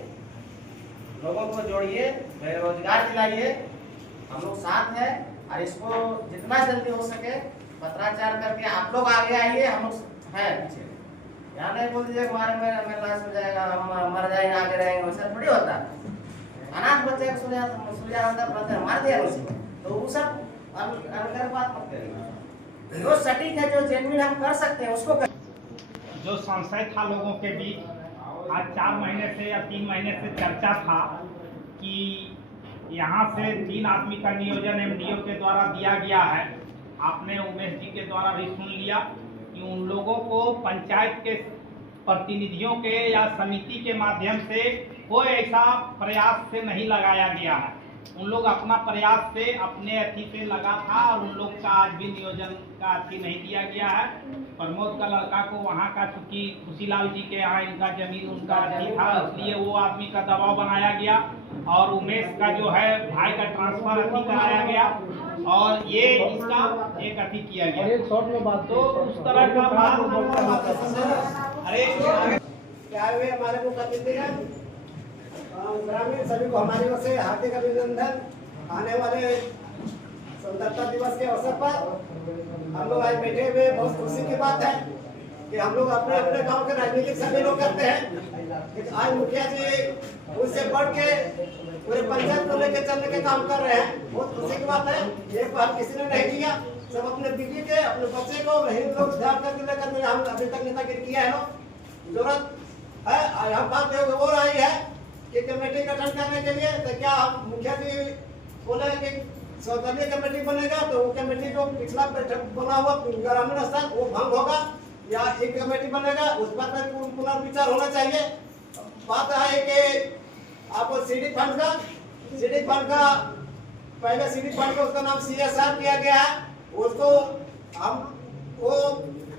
लोगों को जोड़िए, बेरोजगार दिलाइए, हम लोग साथ हैं और इसको जितना जल्दी हो सके पत्राचार करके आप लोग आगे आइए, हम लोग हैं पीछे। यहाँ नहीं बोल दीजिए हमारे में लाश हो जाएगा, हम मर जाएंगे, आगे रहेंगे, वैसा थोड़ी होता है। अनाथ बच्चे को सुलझा मार दिया उसको, तो वो सब अलग बात मत करिए। जो सटीक है, जो जेन्युइन हम कर सकते हैं उसको कर। जो संशय था लोगों के बीच, आज 4 महीने से या 3 महीने से चर्चा था कि यहाँ से 3 आदमी का नियोजन एमडीओ के द्वारा दिया गया है। आपने उमेश जी के द्वारा भी सुन लिया कि उन लोगों को पंचायत के प्रतिनिधियों के या समिति के माध्यम से कोई ऐसा प्रयास से नहीं लगाया गया है। उन लोग अपना प्रयास से अपने अथी से लगा था और उन लोग का आज भी नियोजन का अथी नहीं दिया गया है। प्रमोद का लड़का को वहाँ का, चूँकि खुशीलाल जी के यहाँ इनका जमीन उनका अथी था, इसलिए वो आदमी का दबाव बनाया गया और उमेश का जो है भाई का ट्रांसफर अथी कराया गया और ये इसका एक अथी किया गया। तो उस तरह का अरे क्या हुए हमारे को ग्रामीण सभी को हमारी ओर से हार्दिक अभिनंदन। आने वाले स्वतंत्रता दिवस के अवसर पर हम लोग आज बैठे हुए बहुत खुशी की बात है कि हम लोग अपने अपने गांव के राजनीतिक सभी लोग करते हैं। आज मुखिया जी उससे बढ़ के पूरे पंचायत को लेकर चलने के काम कर रहे हैं, बहुत खुशी की बात है। ये बात किसी ने नहीं किया, सब अपने बीवी के अपने बच्चे को रही लोग ध्यान करके लेकर हम अभी तक नेतागिरी किया है। लोग जरूरत है हम बात हो रही है कि कमेटी गठन करने के लिए, तो क्या मुखिया जी बोले कि सर्वदलीय कमेटी बनेगा, तो वो कमेटी जो पिछला बना हुआ ग्रामीण स्तर वो भंग होगा, या एक कमेटी बनेगा उस पर पुनर्विचार होना चाहिए। बात है कि आपको सीडी फंड का पहले सीडी फंड का उसका नाम CSR किया गया है, उसको हम वो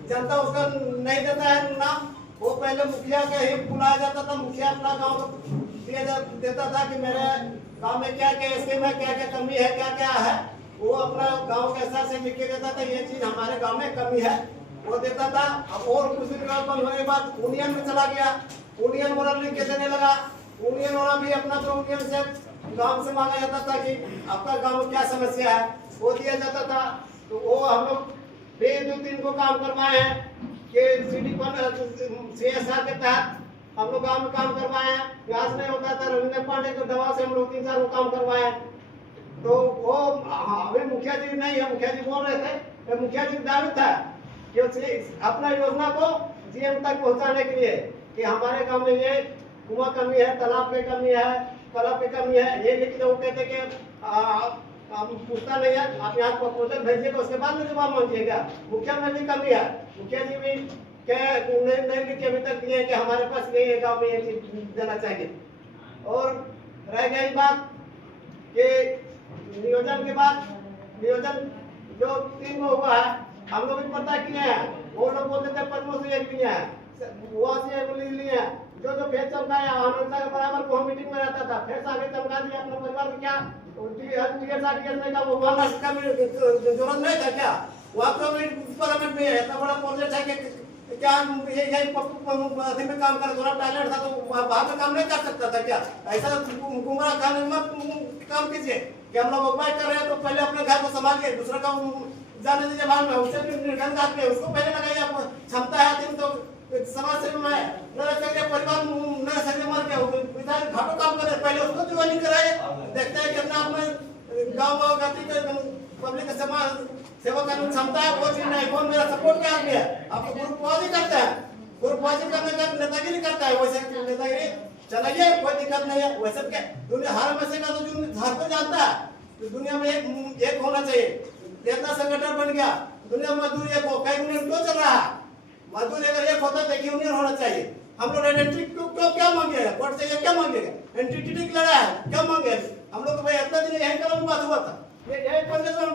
जनता उसका नहीं देता है नाम, वो पहले मुखिया के ही बुलाया जाता था। मुखिया अपना गाँव देता था कि मेरे गांव में क्या क्या स्कीम है, क्या क्या कमी है, क्या क्या है, वो अपना गांव के स्तर से लिख के देता था, ये चीज हमारे गांव में कमी है वो देता था। अब और कुछ दिन बंद होने के बाद यूनियन में चला गया, यूनियन वाला लिख के देने लगा। यूनियन वाला भी अपना तो यूनियन से गांव से मांगा जाता था कि आपका गांव में क्या समस्या है, वो दिया जाता था। तो वो हम लोग भी 2-3 को काम करवाए हैं कि सीडी CSR के तहत हम लोग गांव में काम करवाए हैं। घास नहीं होता था, रविंद्र पांडे के दवा से हम लोग 3-4 को काम करवाए हैं। तो वो अभी मुखिया जी नहीं है, मुखिया जी बोल रहे थे तो मुखिया जी दावी था कि अपना योजना को GM तक पहुंचाने के लिए कि हमारे गांव में ये कुआं कमी है, तालाब की कमी है, तालाब की कमी है, ये लिख दो। कहते कि हम पूछता नहीं है, आप यहाँ प्रपोजल भेजिएगा, उसके बाद में जवाब मांगिएगा। मुखिया में भी कमी है, मुखिया जी भी नहीं लिख के अभी तक दिए कि हमारे पास नहीं है, गाँव में ये चीज देना चाहिए। और रह गई बात कि नियोजन के बाद नियोजन जो 3 में हुआ है, हम लोग भी पता किए हैं। वो लोग बोलते थे 5 से 1 लिया है, वहाँ से 1 लिए हैं। जो फेस चमकाया हमेशा के बराबर को मीटिंग में रहता था, फेस आगे चमका दिया अपने परिवार को, क्या का वो मानना का जरूरत नहीं था क्या? वहाँ पार्लियामेंट में इतना बड़ा प्रोजेक्ट है कि क्या यही अभी में काम कर, थोड़ा टैलेंट था तो वहाँ पे काम नहीं कर सकता था क्या? ऐसा गुमराह खाने में काम कीजिए कि हम लोग अगुवाई कर रहे हैं तो पहले अपने घर को संभालिए, दूसरा का जाने दीजिए बाद में, उससे निर्धन जाके उसको पहले लगाइए। आपको क्षमता है आदमी तो समाज सेवा में न रह सके, परिवार न रह सके, मर गया घाटों काम करे, पहले उसको ज्वाइनिंग कराए। देखते हैं कितना अपने गाँव गति के पब्लिक समाज सेवा करने की क्षमता है, वो चीज नहीं। कौन मेरा सपोर्ट क्या है, आपको ग्रुपबाजी करता है, ग्रुपबाजी करने का नेतागिरी करता है, वैसे नेतागिरी चलाइए, कोई दिक्कत नहीं है। वैसे क्या दुनिया हर हमेशा का तो हर को जानता है तो दुनिया में एक होना चाहिए। इतना संगठन बन गया, दुनिया में मजदूर एक हो, कई यूनियन क्यों चल रहा है? मजदूर अगर एक होता है तो यूनियन होना चाहिए। हम लोग आइडेंटिटी क्यों क्या मांगेगा, कोर्ट से ये क्या मांगेगा? एंटिटी की लड़ा है, क्या मांगे हम लोग? भाई इतना दिन यही कलम बात हुआ था, ये 15 में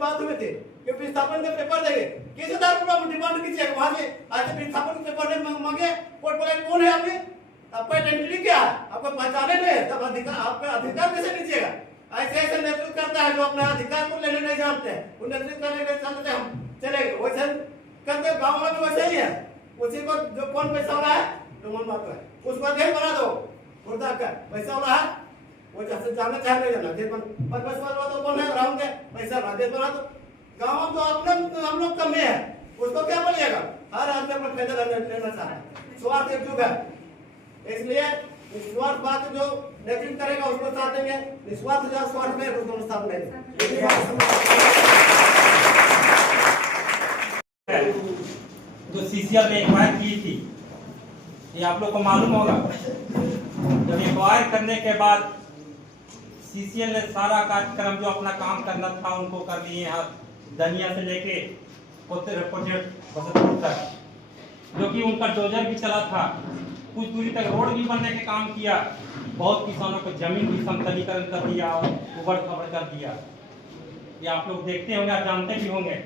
बात हुए थे कि विस्थापन के पेपर देंगे, किस आधार पर डिमांड कीजिएगा? वहां से आज विस्थापन के पेपर नहीं मांगे, कोर्ट बोले कौन है आपने, आपका आइडेंटिटी क्या है, आपको पहचाने नहीं है, तब अधिकार आपका अधिकार कैसे लीजिएगा? ऐसे ऐसे नेतृत्व करता है जो अपने अधिकार को लेने नहीं जानते हैं, वो नेतृत्व करने के चलते हम चलेंगे वैसे करते। गाँव में भी वैसे ही है, उसी को जो कौन पैसा वाला है जो मन बात है उसको अध्यक्ष बना दो, खुर्दा का पैसा वाला है वो जैसे जाना चाहे नहीं जाना अध्यक्ष बन, पर पैसा वाला तो कौन है राम के पैसा अध्यक्ष बना दो। गाँव में तो अपने हम लोग कम है, उसको क्या बोलिएगा? हर आदमी अपना फायदा लेना चाहता है, स्वार्थ एक युग है। इसलिए निस्वार्थ बात जो नेतृत्व करेगा उसको साथ देंगे, निस्वार्थ जहाँ स्वार्थ में उसको साथ देंगे। जो CCL ने एक्वायर की थी, ये आप लोग को मालूम होगा। जब एक्वायर करने के बाद CCL ने सारा कार्यक्रम जो अपना काम करना था उनको कर लिए हैं, दनिया से लेके प्रोजेक्ट बसतपुर तक, जो कि उनका डोजर भी चला था, कुछ दूरी तक रोड भी बनने के काम किया, बहुत किसानों को जमीन भी समतलीकरण कर दिया और उबड़ खबड़ कर दिया। ये आप लोग देखते होंगे, आप जानते भी होंगे।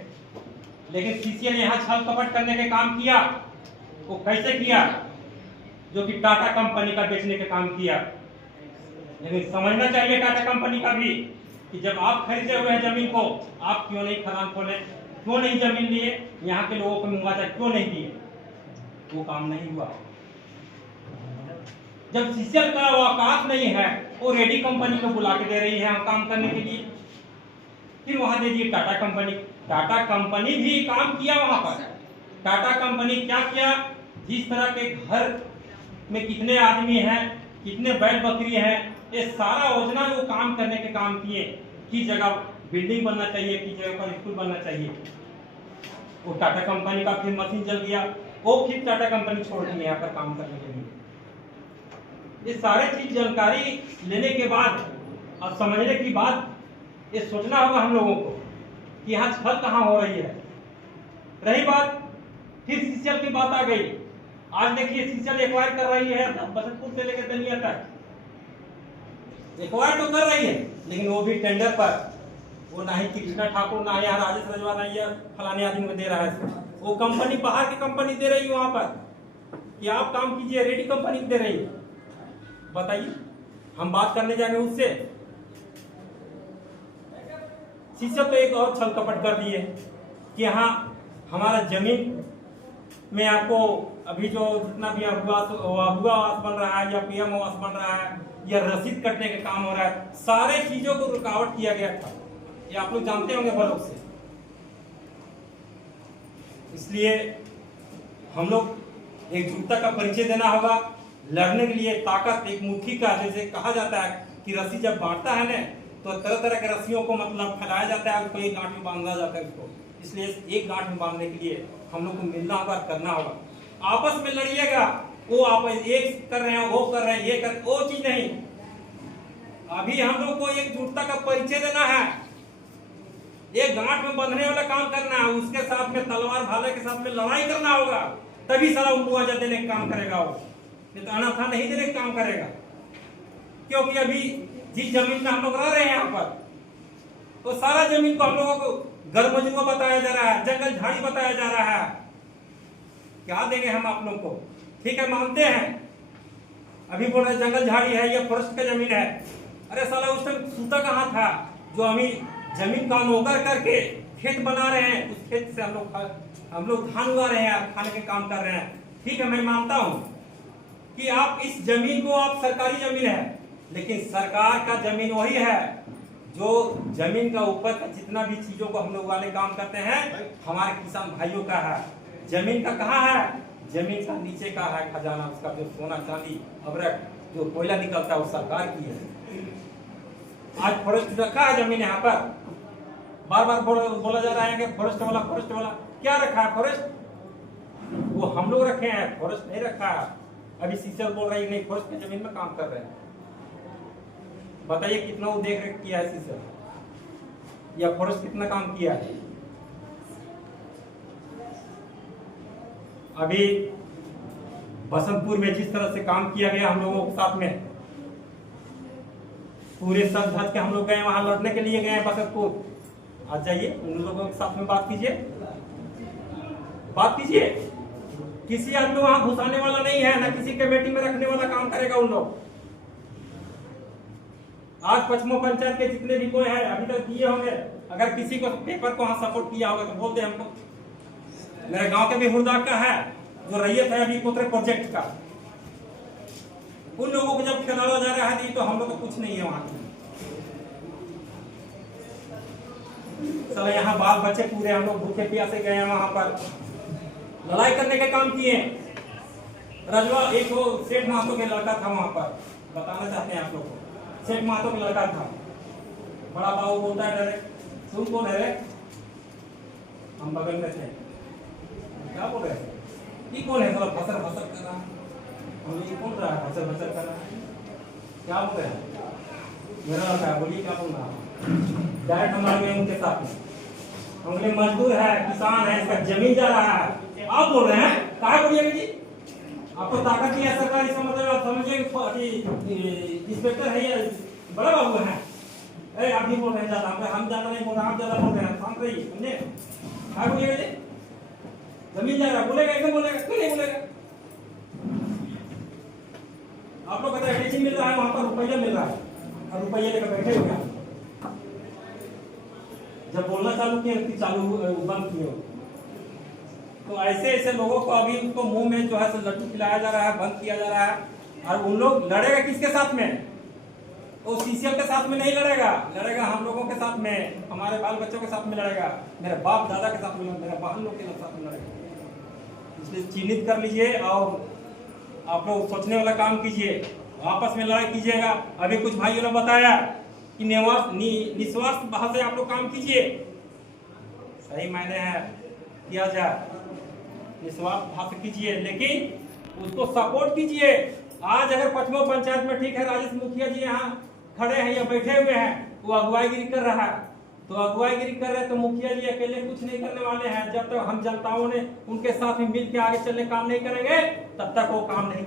लेकिन CCL ने यहाँ छल कपट करने के काम किया, वो कैसे किया? जो कि टाटा कंपनी का बेचने का काम किया। लेकिन समझना चाहिए टाटा कंपनी का भी कि जब आप खरीदे हुए हैं जमीन को, आप क्यों नहीं खदान खोले, क्यों नहीं जमीन लिए, यहाँ के लोगों को मुआवजा क्यों नहीं दिए? वो काम नहीं हुआ। जब CCL का औकात नहीं है, वो रेडी कंपनी को बुला के दे रही है काम करने के लिए, फिर वहां दे दिए टाटा कंपनी। टाटा कंपनी भी काम किया वहां पर, टाटा कंपनी क्या किया, जिस तरह के घर में कितने आदमी हैं, कितने बैल बकरी हैं, ये सारा योजना जो काम करने के काम किए, किस जगह बिल्डिंग बनना चाहिए, किस जगह पर स्कूल बनना चाहिए, वो टाटा कंपनी का फिर मशीन जल गया, वो फिर टाटा कंपनी छोड़ दी यहाँ पर काम करने के लिए। ये सारे चीज जानकारी लेने के बाद और समझने के बाद ये सोचना होगा हम लोगों को कि यहाँ छल कहाँ हो रही है। रही बात फिर सीसीएल की बात आ गई। आज देखिए सीसीएल एक्वायर कर रही है बसंतपुर से लेकर दनिया तक, एक्वायर तो कर रही है, लेकिन वो भी टेंडर पर, वो ना ही कृष्णा ठाकुर, ना यहाँ राजेश रजवा, ना ये फलाने आदमी को दे रहा है, वो कंपनी बाहर की कंपनी दे रही है वहां पर कि आप काम कीजिए, रेडी कंपनी दे रही है। बताइए, हम बात करने जाएंगे उससे। सीसीएल तो एक और छल कपट कर दिए कि यहाँ हमारा जमीन में आपको अभी जो जितना भी अभुआ आवास बन रहा है या पीएम आवास बन रहा है या रसीद कटने का काम हो रहा है, सारे चीजों को रुकावट किया गया था, ये आप लोग जानते होंगे बलों से। इसलिए हम लोग एकजुटता का परिचय देना होगा, लड़ने के लिए ताकत एक मुट्ठी का, जैसे कहा जाता है कि रस्सी जब बांटता है ना तो तरह तरह के रस्सियों को मतलब फैलाया जाता है, उसको एक गांठ में बांधा जाता है इसको। इसलिए एक गांठ में बांधने के लिए हम लोग को मिलना होगा, करना होगा। आपस में लड़िएगा, वो आप एक कर रहे हैं, वो कर रहे हैं, ये कर, वो चीज नहीं। अभी हम लोग को एकजुटता का परिचय देना है, एक गांठ में बंधने वाला काम करना है, उसके साथ में तलवार भाले के साथ में लड़ाई करना होगा, तभी सारा मुआवजा देने का काम करेगा वो, नहीं तो अनाथा नहीं देने का काम करेगा। क्योंकि अभी जिस जमीन में हम लोग रह रहे हैं यहाँ पर, तो सारा जमीन को हम लोगों को घर मजूर बताया जा रहा है, जंगल झाड़ी बताया जा रहा है। क्या देंगे हम आप लोग को? ठीक है, मानते हैं, अभी बोल रहे जंगल झाड़ी है या फॉरेस्ट का जमीन है। अरे साला उस टाइम सूता कहाँ था जो हमें जमीन का नौकर करके खेत बना रहे हैं, उस खेत से हम लोग धान उगा रहे हैं, खाने के काम कर रहे हैं। ठीक है, मैं मानता हूँ कि आप इस जमीन को, आप सरकारी जमीन है, लेकिन सरकार का जमीन वही है जो जमीन का ऊपर का जितना भी चीजों को हम लोग वाले काम करते हैं हमारे किसान भाइयों का है। जमीन का कहाँ है? जमीन का नीचे का है खजाना, उसका जो सोना चांदी अवरक जो कोयला निकलता है वो सरकार की है। आज फॉरेस्ट रखा है जमीन यहाँ पर, बार बार बोला जा रहा है कि फॉरेस्ट वाला क्या रखा है? फॉरेस्ट वो हम लोग रखे हैं, फॉरेस्ट नहीं रखा है। अभी सीसीएल बोल रही है नहीं, फॉरेस्ट की जमीन में काम कर रहे हैं। बताइए कितना वो देख रेख किया है सीसीएल या फॉरेस्ट कितना काम किया है? अभी बसंतपुर में जिस तरह से काम किया गया हम लोगों के साथ में, पूरे सज धज के हम लोग गए वहां लड़ने के लिए गए बसंतपुर। आज जाइए उन लोगों के साथ में बात कीजिए। किसी आदमी वहां घुसाने वाला नहीं है, ना किसी कमेटी में रखने वाला काम करेगा उन लोग। आज पचमो पंचायत के जितने भी कोई है अभी तक दिए होंगे, अगर किसी को पेपर को वहां सपोर्ट किया होगा तो बोलते हमको। मेरे गांव के भी हुरदार का है जो रैयत है अभी कोतरे प्रोजेक्ट का, उन लोगों को जब खिलाड़ा जा रहा है तो हम लोग को कुछ नहीं है वहां। चलो यहाँ बाल बच्चे पूरे हम लोग भूखे प्यासे गए हैं, वहां पर लड़ाई करने के काम किए। रजवा एक वो सेठ महतो के लड़का था वहां पर, बताना चाहते हैं आप लोग को। सेठ महतो का लड़का था, बड़ा बाबू बोलता है डायरेक्ट, सुन कौन है रे? हम बगल में थे, क्या बोल रहे हैं? ये कौन है? थोड़ा फसर फसर कर रहा है। हम ये कौन रहा है फसर फसर कर रहा है? क्या बोल रहे हैं? मेरा लड़का है, बोलिए क्या बोल रहा है? डायरेक्ट हमारे में उनके साथ में हम लोग मजदूर है, किसान है, इसका जमीन जा रहा है, आप बोल रहे हैं कहा बोलिएगा जी? आपको ताकत नहीं है सरकार, इसका मतलब आप समझिए इंस्पेक्टर है या बड़ा बाबू है। अरे आप भी बोल रहे हैं ज्यादा, हम ज्यादा नहीं बोल रहे, आप ज्यादा बोल रहे हैं, शांत रहिए, समझे? क्या बोलिएगा जी? जमीन जा रहा है, बोलेगा एकदम बोलेगा, क्यों नहीं बोलेगा? आप लोग कहते हैं मिल रहा है, वहां पर रुपया मिल रहा है और रुपया लेकर बैठे हो गया। जब बोलना चालू किए बंद किए। तो ऐसे ऐसे लोगों को अभी उनको मुंह में जो है लड्डू खिलाया जा रहा है, बंद किया जा रहा है। और उन लोग लड़ेगा किसके साथ में? वो सीसीएल के साथ में नहीं लड़ेगा, लड़ेगा हम लोगों के साथ में, हमारे बाल बच्चों के साथ में लड़ेगा, मेरे बाप दादा के साथ में, मेरे बहन लोग के साथ में लड़ेगा। इसलिए चिन्हित कर लीजिए और आप लोग सोचने वाला काम कीजिए, आपस में लड़ाई कीजिएगा। अभी कुछ भाइयों ने बताया कि निस्वार्थ भाव से आप लोग काम कीजिए, सही मायने है किया जाए, निस्वार्थ भाव से कीजिए, लेकिन उसको सपोर्ट कीजिए। आज अगर पचमो पंचायत में ठीक है, राजेश मुखिया जी यहाँ खड़े हैं या बैठे हुए हैं, वो अगुवाईगिरी कर रहा है, तो अगुवाईगिरी कर रहे हैं तो मुखिया जी अकेले कुछ नहीं करने वाले हैं। जब तक हम जनताओं ने उनके साथ में मिल के आगे चलने काम नहीं करेंगे, तब तक वो काम नहीं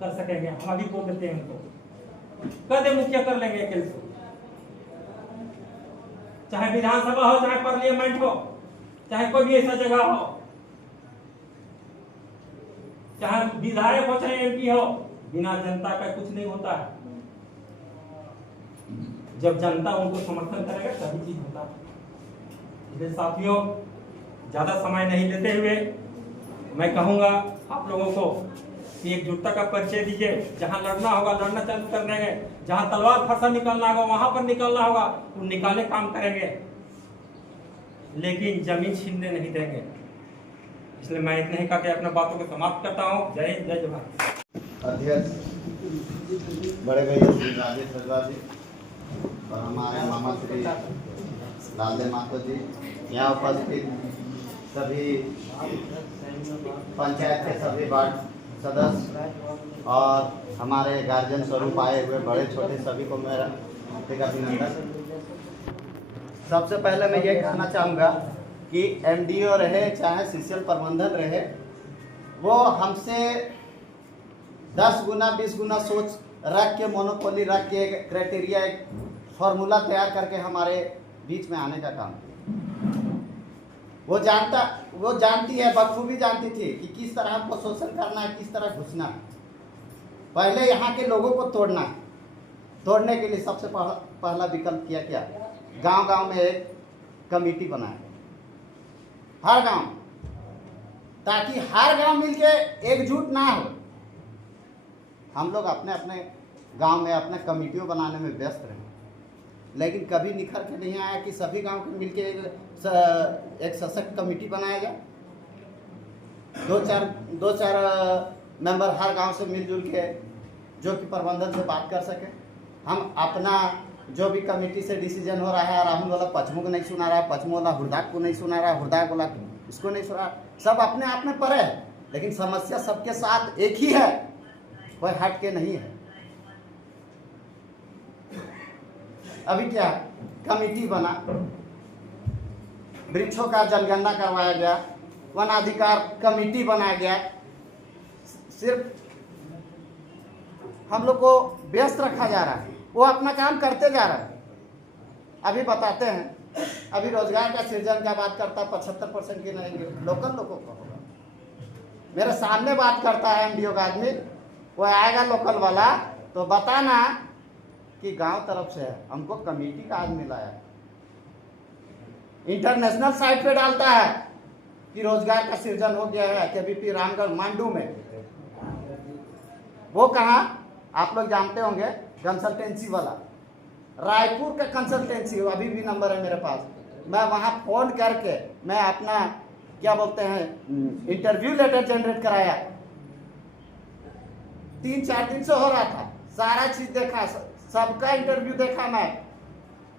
कर सकेंगे। हम अभी बोल देते हैं उनको, कर दे मुखिया कर लेंगे अकेले से, चाहे विधानसभा हो, चाहे पार्लियामेंट हो, चाहे कोई भी ऐसा जगह हो, चाहे विधायक हो, चाहे एमपी हो, बिना जनता का कुछ नहीं होता है। जब जनता उनको समर्थन करेगा तभी चीज होता है। इसलिए साथियों, ज्यादा समय नहीं लेते हुए मैं कहूंगा आप लोगों को कि एकजुटता का परिचय दीजिए। जहां लड़ना होगा लड़ना चालू कर देंगे, जहां तलवार फरसा निकलना होगा वहां पर निकलना होगा, वो निकाले काम करेंगे, लेकिन जमीन छीनने नहीं देंगे। इसलिए मैं इतने ही करके अपने बातों को समाप्त करता हूँ। जय हिंद, जय जवाहर। अध्यक्ष बड़े भैया श्री राजेश रजवार जी और हमारे मामा श्री लालदेव मातो जी, यहाँ उपस्थित सभी पंचायत के सभी वार्ड सदस्य और हमारे गार्जियन स्वरूप आए हुए बड़े छोटे सभी को मेरा हार्दिक अभिनंदन। सबसे पहले मैं ये कहना चाहूँगा कि एमडीओ रहे चाहे सीसीएल प्रबंधन रहे, वो हमसे 10 गुना 20 गुना सोच रख के, मोनोपोली रख के, एक क्राइटेरिया, एक फॉर्मूला तैयार करके हमारे बीच में आने का काम किया। वो जानती है, बखूबी जानती थी कि किस तरह हमको शोषण करना है, किस तरह घुसना है। पहले यहाँ के लोगों को तोड़ना है। तोड़ने के लिए सबसे पहला विकल्प किया क्या, गांव-गांव में एक कमेटी बनाए, हर गांव, ताकि हर गांव मिलके एकजुट ना हो। हम लोग अपने अपने गांव में अपने कमेटियों बनाने में व्यस्त रहे, लेकिन कभी निखर के नहीं आया कि सभी गांव के मिलके एक सशक्त कमेटी बनाया जाए। दो चार मेंबर हर गांव से मिलजुल के जो कि प्रबंधन से बात कर सके। हम अपना जो भी कमेटी से डिसीजन हो रहा है, राहुल वाला पचमू को नहीं सुना रहा, पचमू वाला हुरदाक को नहीं सुना रहा, हुरदाक वाला इसको नहीं सुना, सब अपने आप में परे है, लेकिन समस्या सबके साथ एक ही है, कोई हट के नहीं है। अभी क्या कमेटी बना, वृक्षों का जनगणना करवाया गया, वन अधिकार कमेटी बनाया गया, सिर्फ हम लोग को व्यस्त रखा जा रहा है, वो अपना काम करते जा रहा है। अभी बताते हैं, अभी रोजगार का सृजन का बात करता है, 75% की नहीं, लोकल लोगों को होगा। मेरे सामने बात करता है एमडीओ का आदमी, वो आएगा लोकल वाला, तो बताना कि गांव तरफ से है, हमको कमेटी का आदमी लाया। इंटरनेशनल साइट पे डालता है कि रोजगार का सृजन हो गया है केबीपी रामगढ़ मांडू में। वो कहाँ आप लोग जानते होंगे, कंसल्टेंसी वाला, रायपुर का कंसल्टेंसी, अभी भी नंबर है मेरे पास। मैं वहाँ फोन करके मैं अपना क्या बोलते हैं इंटरव्यू लेटर जनरेट कराया। 3-4 दिन से हो रहा था, सारा चीज देखा, सबका इंटरव्यू देखा मैं।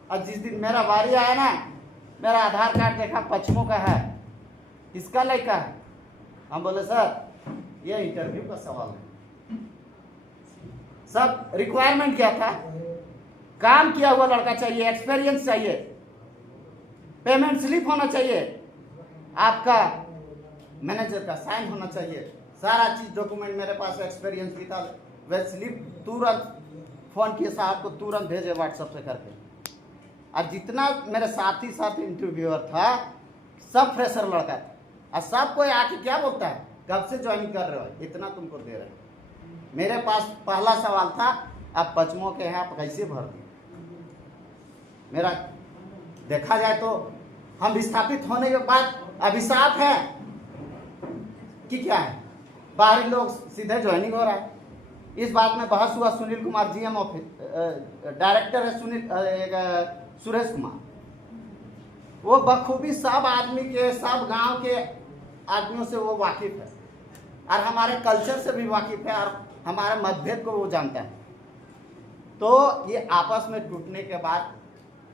और जिस दिन मेरा बारी आया ना, मेरा आधार कार्ड देखा, पचमू का है, किसका लड़का है। हम बोले सर ये इंटरव्यू का सवाल है। सब रिक्वायरमेंट क्या था, काम किया हुआ लड़का चाहिए, एक्सपीरियंस चाहिए, पेमेंट स्लिप होना चाहिए, आपका मैनेजर का साइन होना चाहिए, सारा चीज डॉक्यूमेंट मेरे पास, एक्सपीरियंस भी था। वह स्लिप तुरंत फोन किए साहब को, तुरंत भेजे व्हाट्सएप से करके। और जितना मेरे साथ इंटरव्यूअर था, सब फ्रेशर लड़का था, और सब कोई आके क्या बोलता है, कब से ज्वाइन कर रहे हो, इतना तुमको दे रहे हो। मेरे पास पहला सवाल था, आप पचमों के यहाँ कैसे भर दिए। मेरा देखा जाए तो हम विस्थापित होने के बाद अभिशाप है कि क्या है, बाहरी लोग सीधे ज्वाइनिंग हो रहा है। इस बात में बहस हुआ, Sunil Kumar GM office director है सुरेश कुमार, वो बखूबी सब आदमी के, सब गांव के आदमियों से वो वाकिफ़ है और हमारे कल्चर से भी वाकिफ़ है और हमारे मतभेद को वो जानता है। तो ये आपस में टूटने के बाद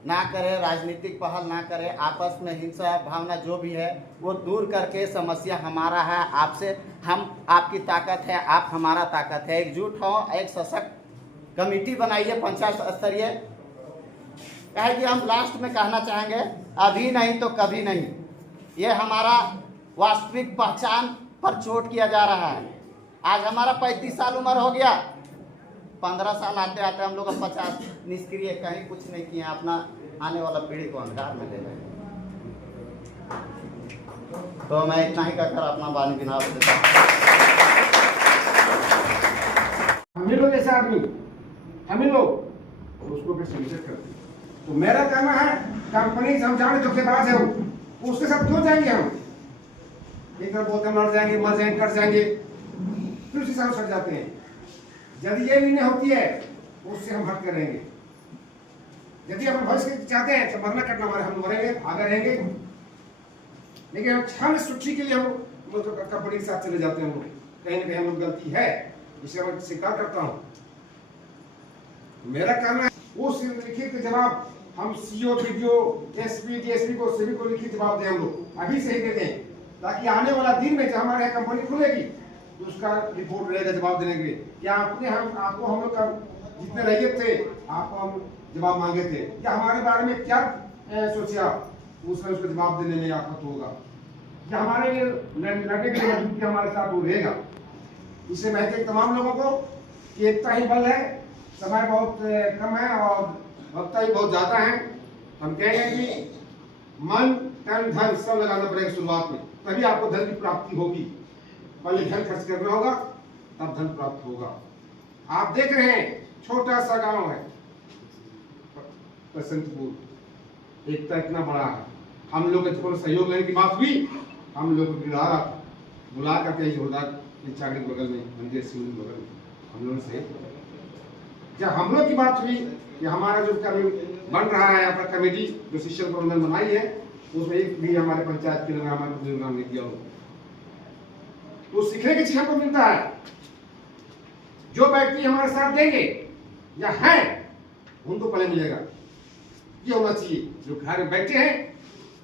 ना करे, राजनीतिक पहल ना करे, आपस में हिंसा भावना जो भी है वो दूर करके समस्या हमारा है आपसे, हम आपकी ताकत है, आप हमारा ताकत है, एकजुट हो, एक सशक्त कमेटी बनाइए पंचायत स्तरीय। कहे कि हम लास्ट में कहना चाहेंगे, अभी नहीं तो कभी नहीं, ये हमारा वास्तविक पहचान पर चोट किया जा रहा है। आज हमारा 35 साल उम्र हो गया, 15 साल आते आते हम लोग 50 निष्क्रिय, कहीं कुछ नहीं किए, अपना आने वाला पीढ़ी को अंधकार में ले रहे हैं। तो मैं इतना ही कहकर अपना वाणी विराम देता हूं। हम ही लोग ऐसे आदमी, हम ही लोग उसको फिर संरक्षित करते हैं। तो मेरा कहना है कंपनी हम जाने धोखेबाज है वो, उसके साथ क्यों जाएंगे हम? एक बार बोलते लड़ जाएंगे, मर जाएंगे, कर जाएंगे, फिर उसी साथ सट जाते हैं। यदि ये निर्णय होती है उससे हम हट करेंगे। यदि हम भविष्य चाहते हैं तो मरना कटना हमारे, हम मरेंगे, आगे रहेंगे, लेकिन क्षण सुखी के लिए हम कंपनी के साथ चले जाते हैं। कहीं ना कहीं हम लोग गलती है, इसे मैं स्वीकार करता हूँ। मेरा कहना है उस लिखित जवाब हम सीओ, बीडीओ, एसपी, डीएसपी को सभी को लिखित जवाब दें, हम लोग अभी से ही दे दें, ताकि आने वाला दिन में जब हमारे यहाँ कंपनी खुलेगी तो उसका रिपोर्ट रहेगा जवाब देने के लिए। क्या आपको हम लोग का जितने रैयत थे आपको हम जवाब मांगे थे, या हमारे बारे में क्या सोचा, उसका जवाब देने में आपको होगा, या हमारे लिए लड़ने के लिए हमारे साथ वो रहेगा। इससे मैं कहता तमाम लोगों को कि एकता ही बल है, समय बहुत कम है और वक्ता ही बहुत ज्यादा है। हम कहेंगे कि मन, तन, धन सब लगाना पड़ेगा शुरुआत में, तभी आपको धन की प्राप्ति होगी। पहले धन खर्च करना होगा, तब धन प्राप्त होगा। आप देख रहे हैं छोटा सा गांव है बसंतपुर, एकता इतना बड़ा है। हम लोग को सहयोग लेने की बात हुई, हम लोग को बुला करके जोरदार चाकरी बगल में मंदिर से बगल में हम लोगों से जब हम लोग की बात हुई कि हमारा जो बन रहा है अपना कमेटी जो शिक्षण को उन्होंने बनाई है, उसमें एक भी हमारे पंचायत के लोग हमारे योगदान नहीं दिया हो, तो सीखने की चीज हमको मिलता है। जो व्यक्ति हमारे साथ देंगे या है उनको पहले मिलेगा, ये होना चाहिए। जो घर में बैठे हैं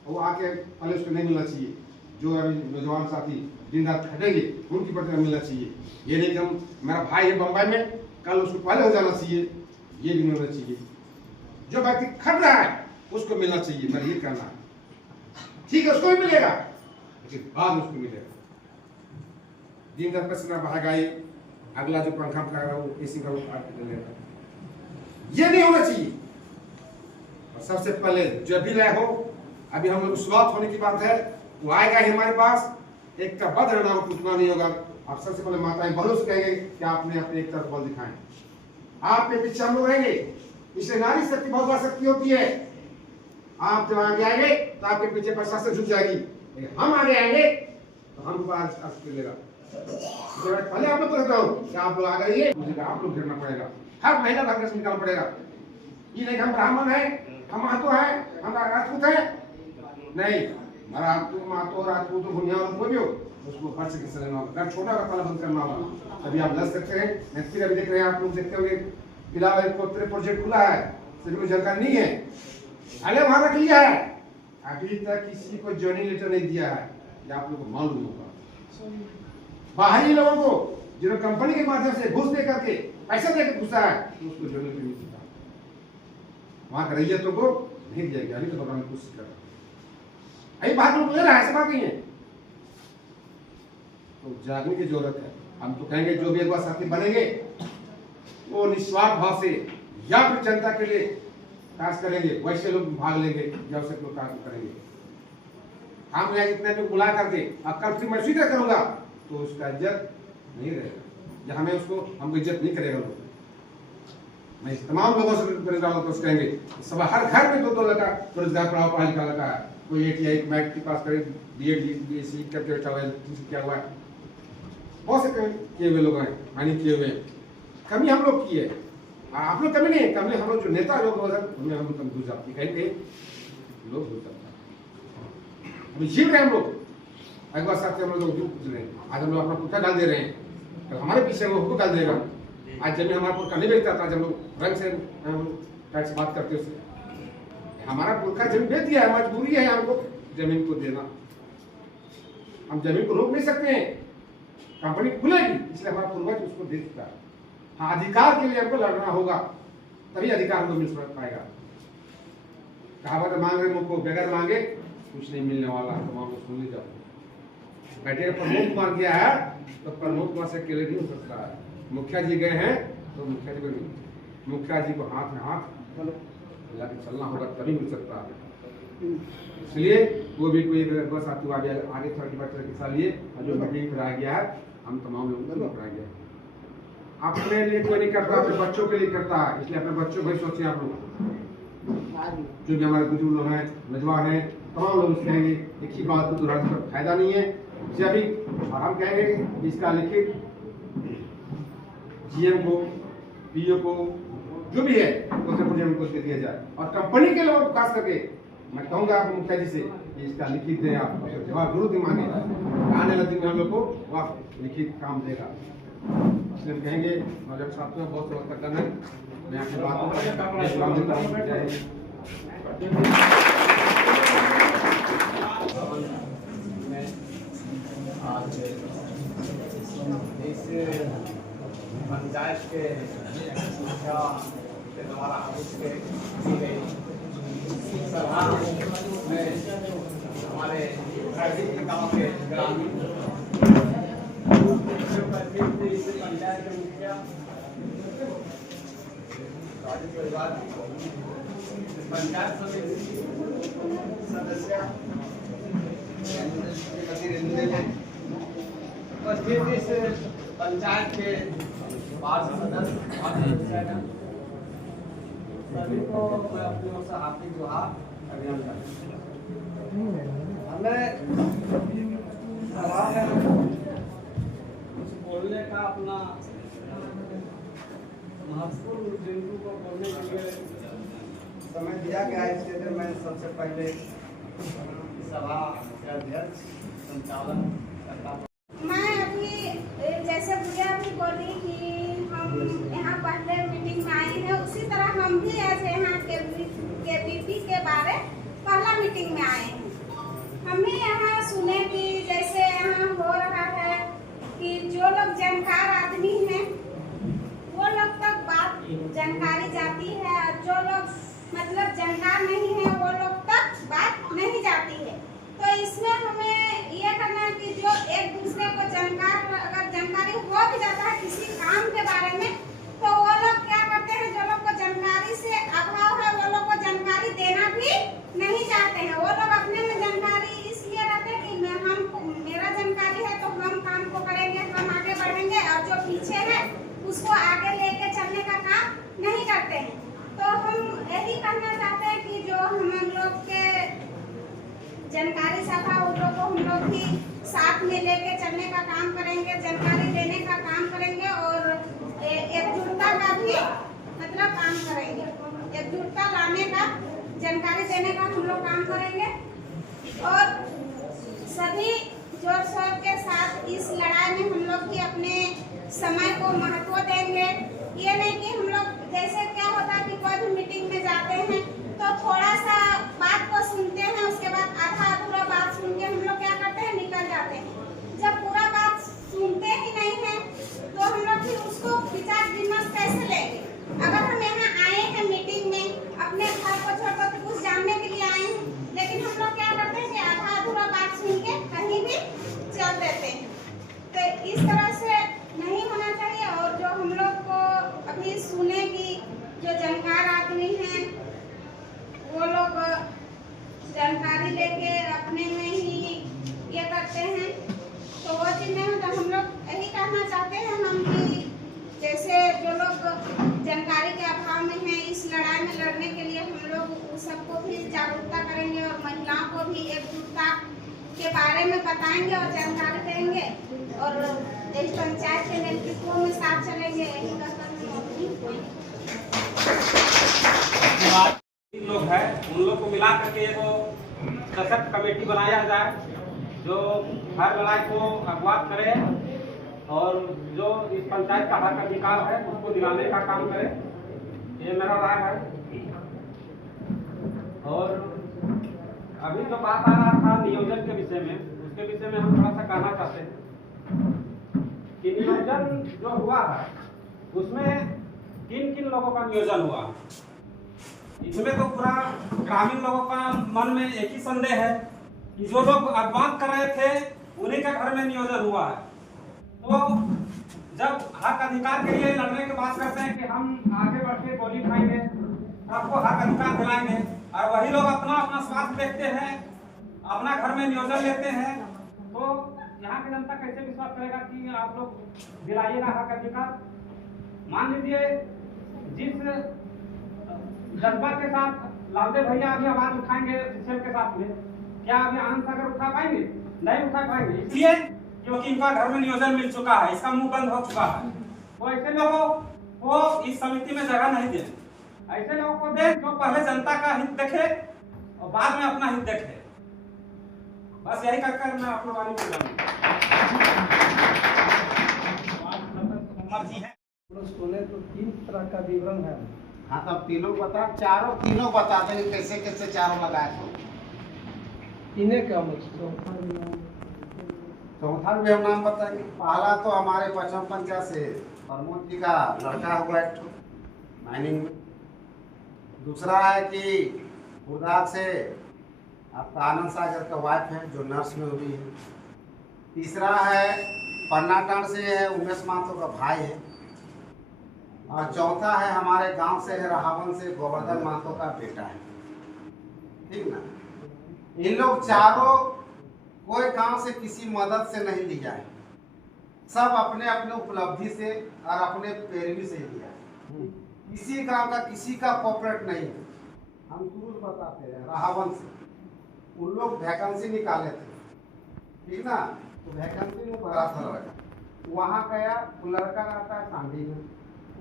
वो आके पहले उसको नहीं मिलना चाहिए। जो अभी नौजवान साथी दिन रात खटेंगे उनकी प्रतिक्रिया मिलना चाहिए। ये नहीं कि हम मेरा भाई है बम्बई में, कल उसको पहले हो जाना चाहिए, ये भी नहीं होना चाहिए। जो व्यक्ति खट रहा है उसको मिलना चाहिए, मेरा ये कहना है। ठीक है, उसको भी मिलेगा, लेकिन बाद उसको मिलेगा। दिन रात पसीना बहाएगा, अगला जो पंखा खाएगा वो एसी का वो लेगा, ये नहीं होना चाहिए। और सबसे पहले जो भी रहे हो, अभी हम लोग शुरुआत होने की बात है, वो आएगा ही हमारे पास। एक का बद रहना, वो टूटना नहीं होगा। आप सबसे पहले माताएं बहनों से कहेंगे कि आपने अपने एक तरफ बल दिखाएं, आपके पीछे हम लोग रहेंगे। इससे नारी शक्ति बहुत बड़ी शक्ति होती है। आप जब आगे आएंगे तो आपके पीछे प्रशासन झुक जाएगी, लेकिन हम आगे आएंगे तो हमको आगे मिलेगा। पहले आप लोग को कहता हूँ कि आप लोग आ गए, मुझे आप लोग घेरना पड़ेगा, हर महीना का खर्च निकालना पड़ेगा। ये नहीं हम ब्राह्मण है, हम महतो है, हम राजपूत है, नहीं, महतो राजपूत भूमिया कोई भी हो, उसको खर्च कैसे लेना होगा, छोटा का पहले बंद करना होगा, तभी आप लड़ सकते हैं। नेक्स्ट अभी देख रहे हैं, आप लोग देखते होंगे फिलहाल एक प्रोजेक्ट खुला है, सभी को जानकारी नहीं है, अरे वहां रख लिया है, अभी तक किसी को ज्वाइनिंग लेटर नहीं दिया है, ये आप लोग को मालूम होगा। बाहरी लोगों को जिन्होंने कंपनी के माध्यम से घूस दे करके पैसा देकर घुसा है, तो उसको ज्वाइनिंग लेटर नहीं दिया, वहां का रैयतों को नहीं दिया गया। अभी तो बताने की कोशिश कर रहा है, अभी बाहर लोग ले रहा है, ऐसा बात नहीं है। तो जागने की जरूरत है। हम तो कहेंगे जो भी एक बार साथी बनेंगे वो निस्वार्थ भाव से या फिर जनता के लिए कार्य करेंगे, वैसे लोग भाग लेंगे, जब से लोग कार्य करेंगे। हम यहाँ जितने भी बुला करके अब कल फिर मैं स्वीकार करूंगा तो उसका इज्जत नहीं रहेगा, या हमें उसको हमको इज्जत नहीं करेगा लोग। मैं तमाम लोगों से कहेंगे सब हर घर में 2-2 लड़का रोजगार पढ़ाओ, पढ़ा लिखा लड़का है, कोई ITI मैट्रिक पास करे, BEd BSc करके बैठा हुआ है, क्या हुआ है, बहुत से किए हुए लोग हैं, मानी किए हुए। कमी हम लोग की है, आप लोग कमी नहीं, कमी हम लोग जो नेता लोग उनमें हम कम घुस जाती है, कहीं लोग घुस जाते हैं। अभी जीव रहे हम लोग, एक बार साथ हम लोग जो पूछ रहे हैं, आज हम लोग अपना पुरखा डाल दे रहे हैं, कल हमारे पीछे वो हमको डाल देगा। आज जमीन हमारा पुरखा नहीं बेचता था, जब लोग रंग से टैक्स बात करते उससे, हमारा पुरखा जमीन बेच दिया है, मजबूरी है हमको जमीन को देना। हम जमीन को रोक नहीं सकते हैं, कंपनी खुलेगी, इसलिए हमारा पूर्वज उसको दे चुका है। हाँ, अधिकार के लिए हमको लड़ना होगा, तभी अधिकार हमको मिल पाएगा। कहावत मांग रहे मुझको बगैर मांगे कुछ नहीं मिलने वाला, तमाम लोग सुन लीजिए। बैठे प्रमोद कुमार गया है तो प्रमोद कुमार से अकेले नहीं हो सकता है, मुखिया जी गए हैं तो मुखिया जी को नहीं, मुखिया जी को हाथ में हाथ लगा चलना होगा, तभी मिल सकता है। इसलिए वो भी कोई बस आगे थोड़ा हिस्सा लिए, जो मीटिंग कराया गया है हम तमाम लोगों को कराया गया है। अपने लिए कोई नहीं करता, अपने बच्चों के लिए करता है, इसलिए अपने बच्चों को सोचे आप लोग, जो भी हमारे बुजुर्ग लोग हैं, नौजवान हैं, तमाम लोग कहेंगे एक ही बात को दोहराने का फायदा नहीं है। जब भी हम कहेंगे इसका लिखित जीएम को, पीओ को, जो भी है उसे मुझे उनको दे दिया जाए। और कंपनी के लोग खास करके मैं कहूँगा आपको मुखिया जी से कि इसका लिखित दें, आप जवाब जरूर मांगे, आने वाले दिन में हम लोग को वह लिखित काम देगा। इसलिए हम कहेंगे नौजवान साथियों बहुत बहुत धन्यवाद। मैं आपकी बातों पर आज इस पंचायत के मुखिया के द्वारा की गई सभा में हमारे गाँव के ग्रामीण पंचायत के मुखिया राजेश परिवार पंचायत समिति सदस्य उपस्थित इस पंचायत के वार्ड सदस्य सभी को मैं अपनी ओर से हार्दिक जोहार अभिनंदन। हमें सभा में कुछ बोलने का अपना महत्वपूर्ण बिंदु को बोलने के लिए समय दिया गया है, इसलिए मैं सबसे पहले सभा के अध्यक्ष संचालन करता हूँ। मैं अभी जैसे मुझे अभी बोली कि हम यहाँ पहले मीटिंग में आए हैं, उसी तरह हम भी ऐसे यहाँ के बीपी के बारे पहला मीटिंग में आए हैं। हम भी यहाँ सुने कि जैसे यहाँ हो रहा है कि जो लोग जानकार आदमी हैं वो लोग तक बात जानकारी जाती है, और जो लोग मतलब जानकार नहीं है वो लोग तक बात नहीं जाती है। तो इसमें हमें ये करना है कि जो एक दूसरे को अगर जानकारी हो भी जाता है किसी काम के बारे में, तो वो लोग क्या करते हैं, जो लोग को जानकारी से अभाव है वो लोग को जानकारी देना भी नहीं चाहते हैं। वो लोग अपने में जानकारी इसलिए रहते हैं कि मेरा जानकारी है तो हम काम को करेंगे, हम आगे बढ़ेंगे, और जो पीछे है उसको आगे लेके चलने का काम नहीं करते हैं। तो हम यही कहना चाहते हैं कि जो हम लोग के जानकारी सभा उन लोग को हम लोग भी साथ में लेके चलने का काम करेंगे, जानकारी देने का काम करेंगे, और एकजुटता का भी मतलब काम करेंगे, एकजुटता लाने का, जानकारी देने का हम लोग काम करेंगे। और सभी जोर शोर के साथ इस लड़ाई में हम लोग भी अपने समय को महत्व देंगे। ये नहीं कि हम लोग जैसे क्या होता है कि कोई भी मीटिंग में जाते हैं तो थोड़ा सा बात को सुनते हैं, उसके बाद आधा अधूरा बात सुन के हम लोग क्या करते हैं, निकल जाते हैं। जब पूरा बात सुनते ही नहीं है तो हम लोग फिर उसको विचार विमर्श कैसे लेंगे। अगर हम यहाँ आए हैं मीटिंग में, अपने घर को छोड़कर कुछ जानने के लिए आए हैं, लेकिन हम लोग क्या करते हैं कि आधा अधूरा बात सुन के कहीं भी चल देते हैं। तो इस तरह से नहीं होना चाहिए। और जो हम लोग को अभी सुने कि जो जानकार आदमी हैं वो लोग जानकारी लेके अपने में ही ये करते हैं, तो वो चीज़ नहीं होता। हम लोग यही कहना चाहते हैं हम कि जैसे जो लोग जानकारी के अभाव में हैं, इस लड़ाई में लड़ने के लिए हम लोग सबको भी जागरूकता करेंगे, और महिलाओं को भी एकजुटता के बारे में बताएंगे और जानकारी देंगे, और इस पंचायत के नेतृत्व में साथ चलेंगे। यही कहकर लोग हैं उन लोग को मिला करके एक सशक्त कमेटी बनाया जाए, जो हर लड़ाई को अगवात करे और जो इस पंचायत का हक अधिकार है उसको दिलाने का काम करे, ये मेरा राय है। और अभी जो बात आ रहा था नियोजन के विषय में, उसके विषय में हम थोड़ा सा कहना चाहते हैं कि नियोजन जो हुआ है उसमें किन किन लोगों का नियोजन हुआ। इसमें तो पूरा ग्रामीण लोगों का मन में एक ही संदेह है कि जो लोग अगवान कर रहे थे उन्हीं का घर में नियोजन हुआ है। तो जब हक अधिकार के लिए लड़ने की बात करते हैं कि हम आगे बढ़ के गोली खाएंगे, सबको हक अधिकार दिलाएंगे, और वही लोग अपना अपना स्वार्थ देखते हैं, अपना घर में नियोजन लेते हैं, तो यहाँ की जनता कैसे विश्वास करेगा कि आप लोग दिलाइएगा हक अधिकार। मान लीजिए जिस जज्बा के साथ लालदेव भैया अभी आवाज उठाएंगे सीसीएल के साथ में, क्या अभी आनंद सागर उठा पाएंगे? नहीं उठा पाएंगे, इसलिए क्योंकि इनका घर में नियोजन मिल चुका है, इसका मुंह बंद हो चुका है। तो ऐसे लोगों को इस समिति में जगह नहीं दे, ऐसे लोगों को दे जो पहले जनता का हित देखे और बाद में अपना हित देखे। बस यही कहकर मैं अपना वाणी को सुने तो 3 तरह का विवरण है। हाँ तब तीनों बता, तीनों बता देंगे कैसे कैसे चारों लगाए थे। इन्हें क्या चौथा भी हम नाम बताएंगे। पहला तो हमारे पश्चिम पंचायत से प्रमोद जी का लड़का हुआ एक माइनिंग में। दूसरा है कि गुरदास से आपका आनंद सागर का वाइफ है जो नर्स में हुई है। तीसरा है पन्नाटान से है उमेश महतो का भाई है। और चौथा है हमारे गांव से है रहावन से गोवर्धन महतो का बेटा है। ठीक ना। इन लोग चारों कोई गांव से किसी मदद से नहीं लिया है, सब अपने अपने उपलब्धि से और अपने पैरवी से लिया है। किसी गांव का किसी का कॉपरेट नहीं है। हम शुरू बताते हैं रहावन से उन लोग वैकेंसी निकाले थे, ठीक ना। तो वैकेंसी में भरा था लड़का, वहाँ गया, वो लड़का रहता है सांडी में,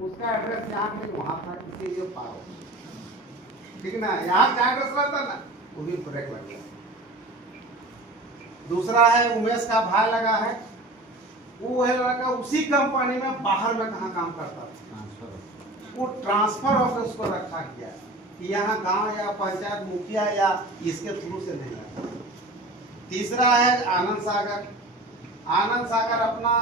उसका एड्रेस यहाँ पे वहाँ था, इसीलिए पार, ठीक ना। यहाँ का एड्रेस रहता ना, वो भी ब्रेक लग गया। दूसरा है उमेश का भाई लगा है, वो है लड़का उसी कंपनी में बाहर में कहाँ काम करता था, वो ट्रांसफर होकर उसको रखा गया कि यहाँ गांव या पंचायत मुखिया या इसके थ्रू से नहीं लगा। तीसरा है आनंद सागर। आनंद सागर अपना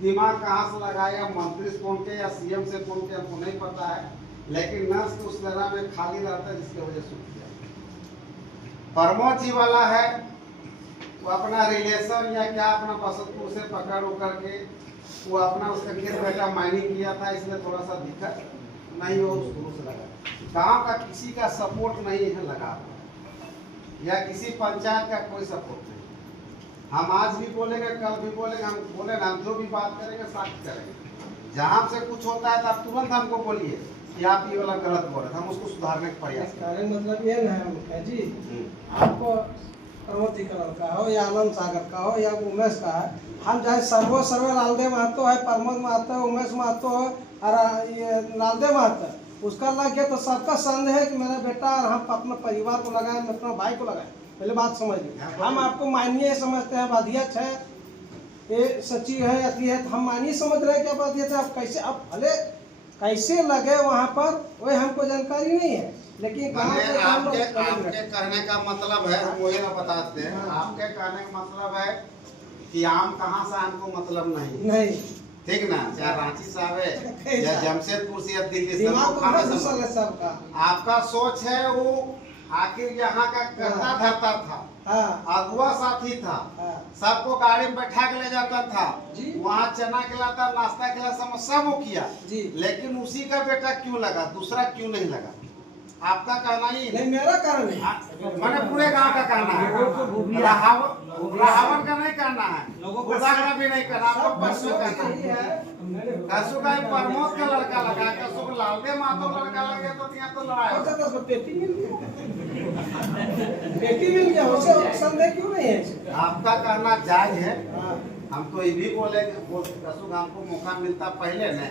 दिमाग कहाँ से लगाया, मंत्री से कौन के या सीएम से कौन के हमको नहीं पता है, लेकिन नर्स तो उस तरह में खाली रहता है जिसकी वजह से उठ गया। प्रमोद जी वाला है वो अपना रिलेशन या क्या अपना बसतपुर से पकड़ उकर के वो अपना उसका खेत बेटा माइनिंग किया था, इसलिए थोड़ा सा दिक्कत नहीं हो शुरू से लगा। गांव का किसी का सपोर्ट नहीं है लगा या किसी पंचायत का कोई सपोर्ट नहीं। हम आज भी बोलेंगे, कल भी बोलेंगे, हम बोलेंगे, हम जो भी बात करेंगे साथ करेंगे। जहाँ से कुछ होता है तो आप तुरंत हमको बोलिए कि आप ये वाला गलत बोल रहे, हम उसको सुधारने का प्रयास करें। मतलब ये है जी, आपको प्रमोद जी का लड़का हो या आनंद सागर का हो या उमेश का है, हम चाहे सर्वे लालदेव महतो है, प्रमोद महतो है, उमेश महतो है और ये लालदेव महतो है, उसका लग गया तो सबका संदेह है कि मेरा बेटा और हम अपने परिवार को लगाए, अपना भाई को लगाए। पहले बात समझ लीजिए, हम आपको माननीय समझते हैं, अध्यक्ष है, ये सचिव है, अति है, तो हम माननीय समझ रहे हैं कि आप अध्यक्ष, आप कैसे, अब भले कैसे लगे वहाँ पर वही हमको जानकारी नहीं है, लेकिन आपके कहने का मतलब है, हम वही ना बताते हैं। आपके कहने का मतलब है कि आम कहाँ से हमको मतलब नहीं, ठीक ना। चाहे रांची से आवे या जमशेदपुर से या दिल्ली से, आपका सोच है वो आखिर यहाँ का करता धरता था, अगुआ साथी था, सबको गाड़ी में बैठा के ले जाता था, वहाँ चना खिलाता, नाश्ता खिलाता, सब वो किया, लेकिन उसी का बेटा क्यों लगा, दूसरा क्यों नहीं लगा? आपका कहना ही नहीं, मेरा कहना नहीं, मैंने पूरे गांव का कहना है, राहावन का नहीं कहना है, गुरदा का भी नहीं कहना, आपको परसों का कसु का प्रमोद का लड़का लगा, कसु को लालदेव महतो लड़का लगा, तो यहाँ तो लड़ाई बेटी मिल गया, उसे संदेह क्यों नहीं है? आपका कहना जायज है। हम तो ये भी बोले कसु हमको मौका मिलता पहले न,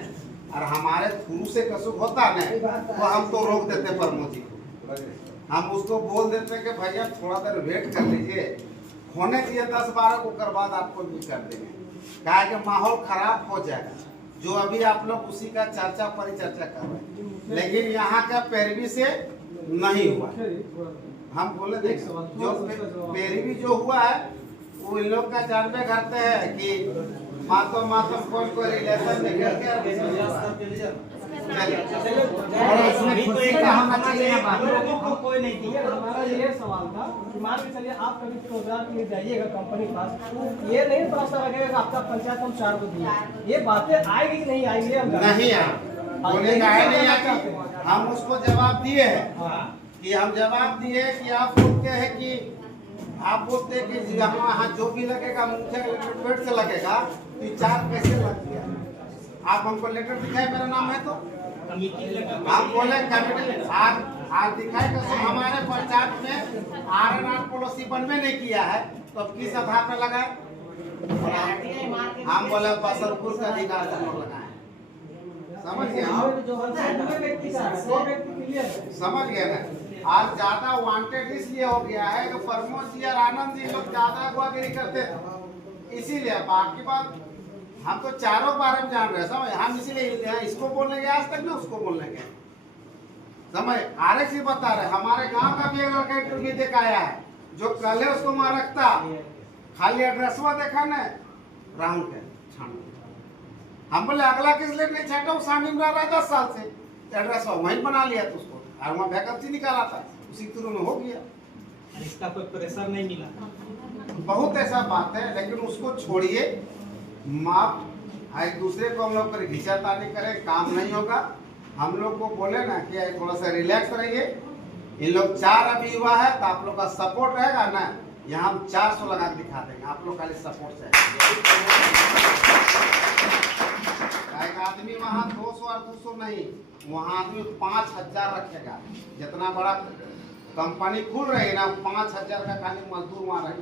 और हमारे थ्रू से कसुक होता न तो हम तो रोक देते प्रमोद जी को, हम उसको बोल देते कि भैया थोड़ा देर वेट कर लीजिए, होने चाहिए 10-12 को कर बाद आपको भी कर देंगे, क्या कि माहौल खराब हो जाएगा। जो अभी आप लोग उसी का चर्चा परिचर्चा कर रहे हैं, लेकिन यहाँ का पैरवी से नहीं हुआ। हम बोले देख जो पैरवी जो हुआ है वो इन लोग का जानबे करते हैं कि मातम कोई रिलेशन निकल के कोई नहीं दिया। हमारा ये सवाल था कि मान के चलिए आप कभी प्रोग्राम के लिए जाइएगा कंपनी के पास, तो ये नहीं पता लगेगा कि आपका पंचायत हम 4 को दिए। ये बातें आएगी कि नहीं आएगी? हम नहीं बोलेगा नहीं आती। हम उसको जवाब दिए हैं कि हम जवाब दिए कि आप बोलते हैं कि आप बोलते हैं कि यहाँ जो भी लगेगा मुख्य पेट से लगेगा तो 4 कैसे लग गया? आप हमको लेटर दिखाए, मेरा नाम है तो आप बोले कमेटी आज दिखाए तो हमारे पंचायत में आर पड़ोसी बनवे नहीं किया है, तो किस आधार पर लगाए? हम बोले बसरपुर का अधिकार लगाए। समझ गए? समझ गए ना? आज ज्यादा वांटेड इसलिए हो गया है कि प्रमोद जी और आनंद जी लोग ज्यादा अगुवागिरी करते थे, इसीलिए। बाकी बात हम तो चारों बारे में जान रहे हैं, समझ? हम इसीलिए इसको बोलने गए आज तक ना उसको बोलने गए, समझ? आरएक्स ही बता रहे हमारे गांव का भी एक लड़का इंटरव्यू देख आया है जो कल है उसको वहां रखता, खाली एड्रेसवा देखा न राहुल के छान। हम बोले अगला किस लिए नहीं छाटा? वो सामने में रह रहा है 10 साल से, एड्रेसवा वहीं बना लिया था उसको और वहाँ वैकेंसी निकाला था, उसी तुरंत में हो गया। इसका कोई प्रेशर नहीं मिला। बहुत ऐसा बात है, लेकिन उसको छोड़िए। माफ एक दूसरे को हम लोग पर घिंचातानी करें, काम नहीं होगा। हम लोग को बोले ना कि थोड़ा सा रिलैक्स रहिए। इन लोग 4 अभी हुआ है तो आप लोग का सपोर्ट रहेगा ना, यहाँ हम 400 लगा दिखा देंगे, आप लोग खाली सपोर्ट चाहिए। एक आदमी वहाँ 200 और 200 नहीं, वहाँ आदमी 5000 रखेगा। जितना बड़ा कंपनी खुल रही है ना, 5000 का खाली मजदूर वहाँ रहे,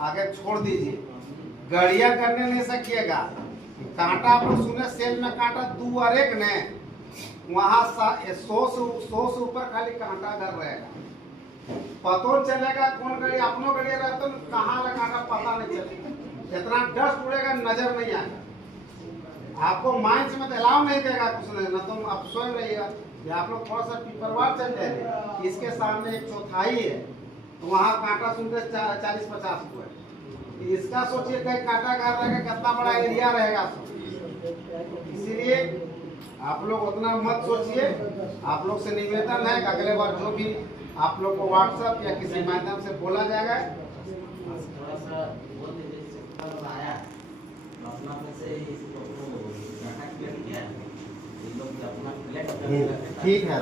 आगे छोड़ दीजिए। गड़िया करने नहीं सकिएगा, कांटा आप लोग सुने सेल में कांटा 2 और 1 ने, वहाँ 100 से ऊपर खाली कांटा घर रहेगा। पता चलेगा कौन गड़ी अपनों गड़िया रहता तो कहाँ लगाना पता नहीं चलेगा। इतना डस्ट उड़ेगा नजर नहीं आएगा। आपको माइंड में अलाउ नहीं करेगा कुछ नहीं, न तुम आप स्वयं रहिएगा। या आप लोग थोड़ा सा पिपरवार चल जाएंगे, इसके सामने एक चौथाई है, तो वहाँ कांटा सुनते 40-50 हुए। इसका सोचिए कहीं कांटा घर रहेगा, कितना बड़ा एरिया रहेगा। इसीलिए आप लोग उतना मत सोचिए। आप लोग से निवेदन है कि अगले बार जो भी आप लोग को व्हाट्सएप या किसी माध्यम से बोला जाएगा, ठीक है।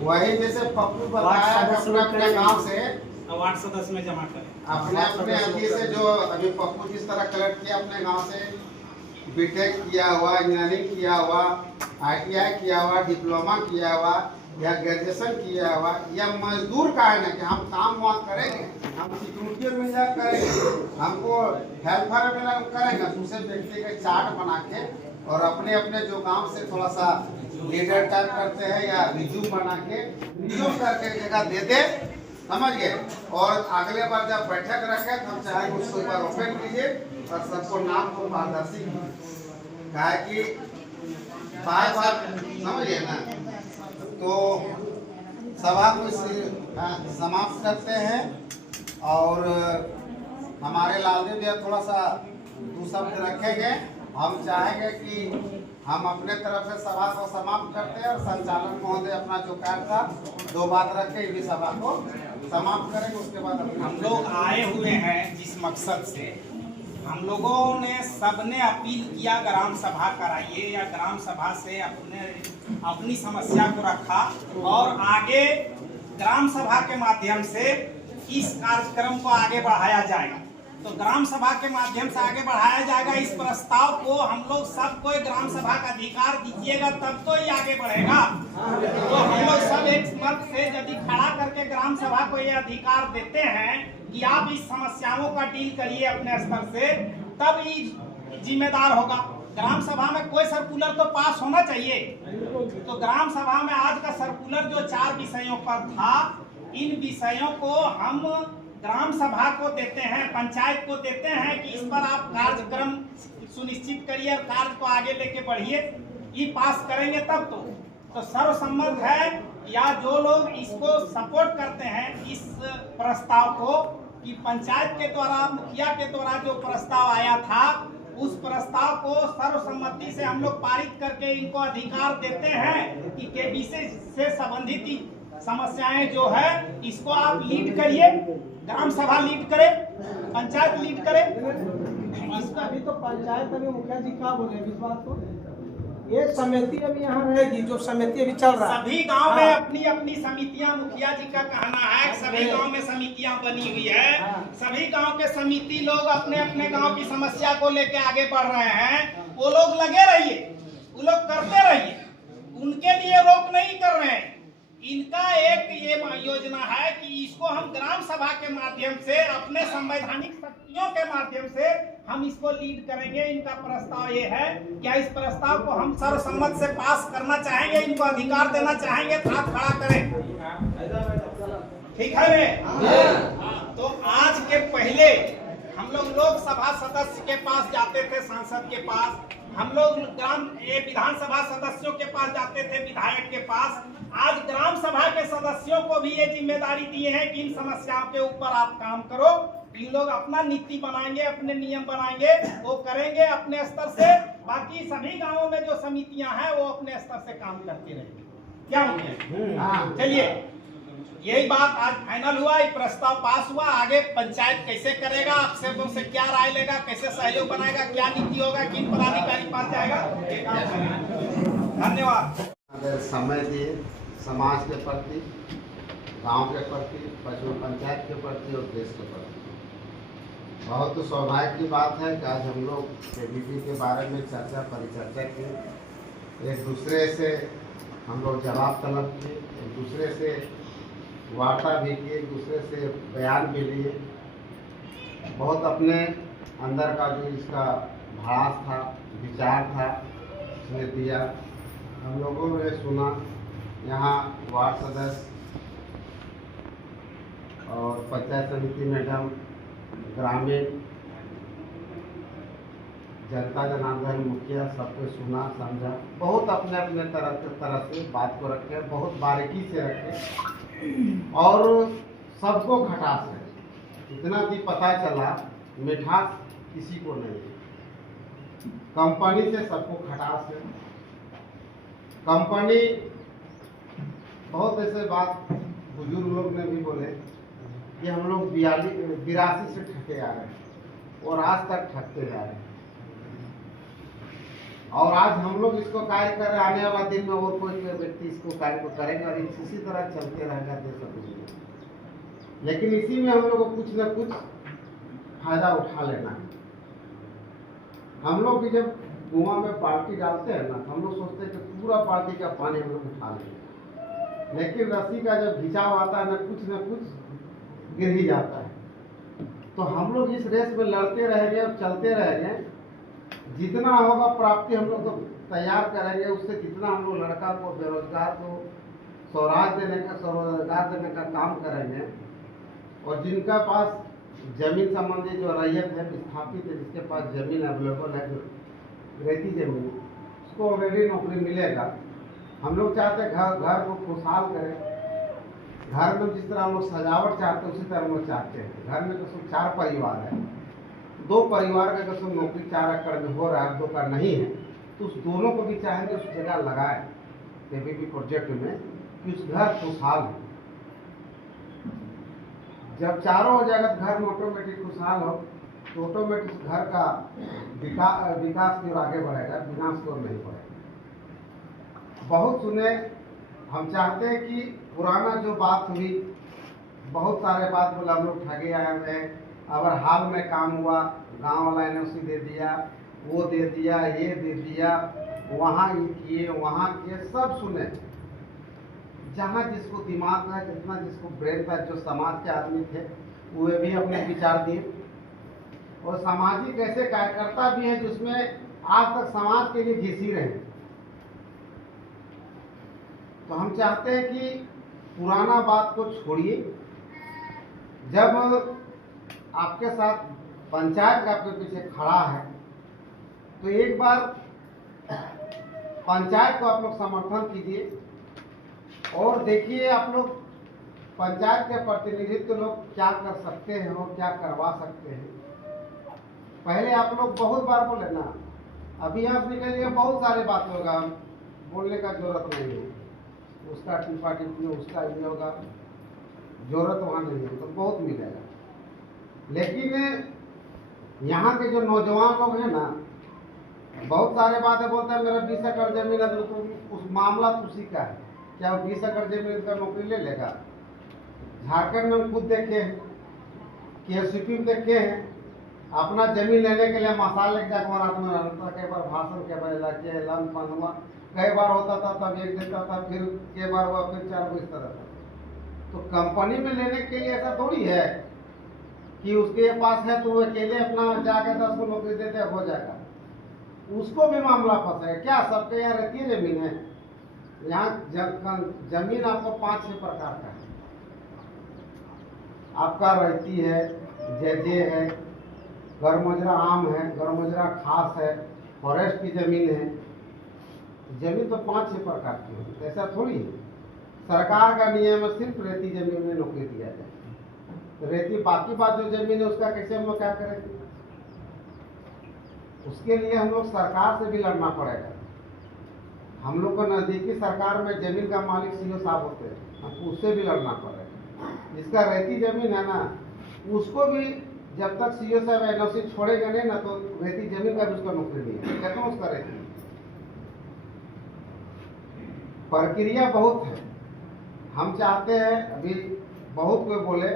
वही जैसे पप्पू बताया अपने गाँव से वार्ड सदस्य में जमा करें अपने अभी से, जो अभी पप्पू जिस तरह कलेक्ट किया अपने गांव से, बीटेक किया हुआ, इंजीनियरिंग किया हुआ, ITI किया हुआ, डिप्लोमा किया हुआ या ग्रेजुएशन किया हुआ, या मजदूर का है ना कि हम काम वहाँ करेंगे, हम सिक्योरिटी में जा करेंगे, हमको हेल्पर में करेंगे, दूसरे व्यक्ति के चार्ट बना के और अपने अपने जो गांव से थोड़ा सा लीडर टाइप करते हैं या रिज्यूम बना के रिज्यूम करके जगह दे दे, समझ गए। और अगले बार जब बैठक रखे तो हम चाहेंगे उसको एक बार ओपन कीजिए और सबको नाम को पारदर्शी कहा कि बार समझिए ना। तो सभा को समाप्त करते हैं और हमारे लालदेव जी थोड़ा सा 2 शब्द रखेंगे। हम चाहेंगे कि हम अपने तरफ से सभा को समाप्त करते हैं और संचालन महोदय अपना जो कार्य था 2 बात रख के भी सभा को समाप्त करेंगे। उसके बाद हम लोग आए हुए हैं जिस मकसद से, हम लोगों ने सबने अपील किया ग्राम सभा कराइए, या ग्राम सभा से अपनी समस्या को रखा और आगे ग्राम सभा के माध्यम से इस कार्यक्रम को आगे बढ़ाया जाएगा। तो ग्राम सभा के माध्यम से आगे बढ़ाया जाएगा। इस प्रस्ताव को हम लोग सबको ग्राम सभा का अधिकार दीजिएगा, तब तो ही आगे बढ़ेगा। तो हम लोग सब एक मत से यदि खड़ा करके ग्राम सभा को ये अधिकार देते हैं कि आप इस समस्याओं का डील करिए अपने स्तर से, तब ही जिम्मेदार होगा। ग्राम सभा में कोई सर्कुलर तो पास होना चाहिए। तो ग्राम सभा में आज का सर्कुलर जो 4 विषयों पर था, इन विषयों को हम ग्राम सभा को देते हैं, पंचायत को देते हैं कि इस पर आप कार्यक्रम सुनिश्चित करिए और कार्य को आगे लेके बढ़िए, ये पास करेंगे तब तो सर्वसम्मत है। या जो लोग इसको सपोर्ट करते हैं इस प्रस्ताव को कि पंचायत के द्वारा, मुखिया के द्वारा जो प्रस्ताव आया था उस प्रस्ताव को सर्वसम्मति से हम लोग पारित करके इनको अधिकार देते हैं कि केबीसी से संबंधित समस्याएं जो है इसको आप लीड करिए, ग्राम सभा लीड करे, पंचायत लीड करे। इसका अभी तो पंचायत अभी मुखिया जी क्या बोले इस बात को, ये समिति अभी यहाँ रहेगी, जो समिति अभी चल रहा है सभी गांव में अपनी अपनी समितियां, मुखिया जी का कहना है सभी गांव में समितियां बनी हुई है, सभी गांव के समिति लोग अपने अपने गांव की समस्या को लेके आगे बढ़ रहे हैं, वो लोग लगे रहिए, वो लोग करते रहिए, उनके लिए रोक नहीं कर रहे हैं। इनका एक ये योजना है कि इसको हम ग्राम सभा के माध्यम से अपने संवैधानिक शक्तियों के माध्यम से हम इसको लीड करेंगे। इनका प्रस्ताव ये है, क्या इस प्रस्ताव को हम सर्वसम्मत से पास करना चाहेंगे, इनको अधिकार देना चाहेंगे, हाथ खड़ा करें, ठीक है ने? तो आज के पहले हम लोग लोकसभा सदस्य के पास जाते थे, सांसद के पास, हम लोग विधानसभा सदस्यों के पास जाते थे, विधायक के पास। आज ग्राम सभा के सदस्यों को भी ये जिम्मेदारी दिए हैं कि इन समस्याओं के ऊपर आप काम करो। इन लोग अपना नीति बनाएंगे, अपने नियम बनाएंगे, वो करेंगे अपने स्तर से। बाकी सभी गांवों में जो समितियां हैं वो अपने स्तर से काम करती रहेंगी। क्या मुझे चलिए, यही बात आज फाइनल हुआ, ये प्रस्ताव पास हुआ। आगे पंचायत कैसे करेगा, आपसे उनसे क्या राय लेगा, कैसे सहयोग बनाएगा, क्या नीति होगा, किन पदाधिकारी पास जाएगा, धन्यवाद। अगर समय दिए समाज के प्रति, गांव के प्रति, पंचायत के प्रति और देश के प्रति, बहुत तो सौभाग्य की बात है कि आज हम लोग केबीसी के बारे में चर्चा परिचर्चा की, एक दूसरे से हम लोग जवाब तलब किए, एक दूसरे से वार्ता भी की, एक दूसरे से बयान भी लिए। बहुत अपने अंदर का जो इसका भास था, विचार था, उसने दिया। हम लोगों ने सुना, यहाँ वार्ड सदस्य और पंचायत समिति मैडम, ग्रामीण जनता जनार्दन मुखिया, सबको सुना, समझा। बहुत अपने अपने तरह से बात को रखे, बहुत बारीकी से रखे और सबको खटास है। इतना भी पता चला मिठास किसी को नहीं है, कंपनी से सबको खटास है। कंपनी, बहुत ऐसे बात बुजुर्ग लोग ने भी बोले कि हम लोग 82 से ठके आ रहे हैं और आज तक ठगते जा रहे हैं, और आज हम लोग इसको कार्य कर रहे, आने वाला दिन में और कोई व्यक्ति इसको कार्य को करेगा और इसी तरह चलते रहेगा देश और दुनिया। लेकिन इसी में हम लोग को कुछ न कुछ फायदा उठा लेना है। हम लोग भी जब कुआं में पार्टी डालते हैं ना, तो हम लोग सोचते हैं कि पूरा पार्टी का पानी हम लोग उठा लेंगे, लेकिन रस्सी का जब खिंचाव आता है ना कुछ गिर ही जाता है। तो हम लोग इस रेस में लड़ते रहेंगे और चलते रहेंगे। जितना होगा प्राप्ति हम लोग तो तैयार करेंगे, उससे जितना हम लोग लड़का को, बेरोजगार को स्वरोजगार देने का काम करेंगे। और जिनका पास जमीन संबंधी जो रैयत है, विस्थापित है, जिसके पास जमीन अवेलेबल है, जो रहती जमीन, उसको ऑलरेडी नौकरी मिलेगा। हम लोग चाहते हैं घर को खुशहाल करें। घर में जिस तरह हम लोग सजावट चाहते हैं उसी तरह हम लोग चाहते हैं। घर में तो 4 परिवार है, 2 परिवार का अगर नौकरी 4 एकड़ में हो रहा है, 2 का नहीं है, तो उस दोनों को भी चाहेंगे उस जगह लगाए केबीपी प्रोजेक्ट में कि उस घर खुशहाल हो। जब चारों हो जाएगा तो घर में ऑटोमेटिक खुशहाल हो, तो ऑटोमेटिक घर का विकास की ओर आगे बढ़ेगा, विनाश की ओर नहीं बढ़ेगा। बहुत सुने, हम चाहते हैं कि पुराना जो बात हुई, बहुत सारे बात बोला हम लोग ठगे आए हुए हैं, अगर हाल में काम हुआ, गांव वाला ने उसी दे दिया, वो दे दिया, ये दे दिया, वहाँ ये किए, वहाँ किए, सब सुने। जहाँ जिसको दिमाग है, जितना जिसको ब्रेन था, जो समाज के आदमी थे, वे भी अपने विचार दिए। और सामाजिक ऐसे कार्यकर्ता भी हैं जिसमें आज तक समाज के लिए घिसी रहे। तो हम चाहते हैं कि पुराना बात को छोड़िए, जब आपके साथ पंचायत का आपके पीछे खड़ा है तो एक बार पंचायत को आप लोग समर्थन कीजिए और देखिए आप लोग पंचायत के प्रतिनिधित्व लोग क्या कर सकते हैं और क्या करवा सकते हैं। पहले आप लोग बहुत बार बोले ना, अभी आप निकलिए बहुत सारी बात होगा, बोलने का जरूरत नहीं है, उसका टिप्पा टिप्पणी उसका ये होगा, जरूरत वहाँ नहीं है, तो बहुत मिलेगा। लेकिन यहाँ के जो नौजवान लोग हैं ना, बहुत सारे बातें बोलते हैं मेरा 20 एकड़ जमीन है, तो उस मामला तो उसी का है, क्या वो 20 एकड़ जमीन का नौकरी ले लेगा? झारखंड में हम खुद देखे हैं, KCP में देखे हैं, अपना जमीन लेने के लिए मसाल लेके जाकर रात में रहता, कई बार भाषण के बदला के लन पन हुआ, कई बार होता था तब एक देता था, फिर कई बार हुआ फिर 4 इस तरह था। तो कंपनी में लेने के लिए ऐसा थोड़ी है कि उसके पास है तो वो अकेले अपना जाके 10 को नौकरी देते हो जाएगा, उसको भी मामला फंसेगा। क्या सबके यहाँ रहती है जमीन है? यहाँ जमीन आपको 5-6 प्रकार का है, आपका रहती है, जे है, गरमोजरा आम है, गरमोजरा खास है, फॉरेस्ट की जमीन है। जमीन तो 5-6 प्रकार की होती है, ऐसा थोड़ी है। सरकार का नियम है सिर्फ रेती जमीन में नौकरी दिया जाए, रेती बाकी बात जो जमीन है उसका कैसे हम लोग क्या करेंगे? उसके लिए हम लोग सरकार से भी लड़ना पड़ेगा। हम लोग को नजदीकी सरकार में जमीन का मालिक सीओ साहब होते हैं, हमको उससे भी लड़ना पड़ेगा। जिसका रेती जमीन है ना, उसको भी जब तक सीओ साहब NOC छोड़ेगा नहीं ना, तो रेती जमीन का भी उसका नौकरी नहीं है, कहते हैं उसका रेती। प्रक्रिया बहुत है, हम चाहते हैं, अभी बहुत कोई बोले,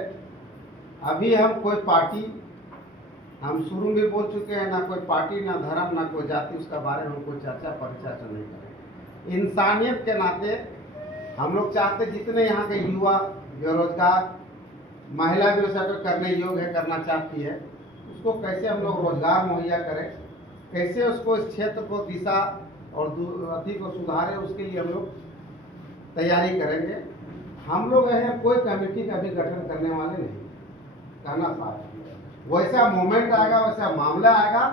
अभी हम कोई पार्टी, हम शुरू में बोल चुके हैं, ना कोई पार्टी, ना धर्म, ना कोई जाति, उसका बारे में हम कोई चर्चा परिचर्चा नहीं करें। इंसानियत के नाते हम लोग चाहते जितने यहाँ के युवा बेरोजगार, महिला भी उसे अगर करने योग्य है, करना चाहती है, उसको कैसे हम लोग रोजगार मुहैया करें, कैसे उसको इस क्षेत्र को दिशा और अति को सुधारें, उसके लिए हम लोग तैयारी करेंगे। हम लोग हैं कोई कमेटी का भी गठन करने वाले नहीं, कहना साफ। वैसा मोमेंट आएगा, वैसा मामला आएगा,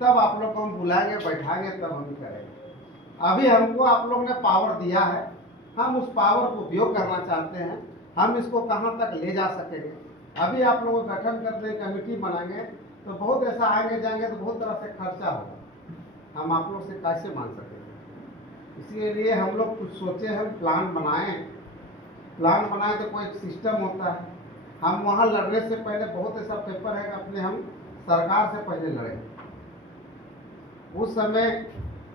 तब आप लोग को हम बुलाएंगे, बैठाएंगे, तब हम करेंगे। अभी हमको आप लोग ने पावर दिया है, हम उस पावर को उपयोग करना चाहते हैं, हम इसको कहाँ तक ले जा सकेंगे। अभी आप लोग गठन करते हैं, कमेटी बनाएंगे, तो बहुत ऐसा आएंगे जाएंगे तो बहुत तरह से खर्चा होगा, हम आप लोग से कैसे मान सकेंगे। इसीलिए हम लोग कुछ सोचे, हम प्लान बनाएं तो कोई सिस्टम होता है। हम वहाँ लड़ने से पहले बहुत ऐसा पेपर है कि अपने हम सरकार से पहले लड़ेंगे, उस समय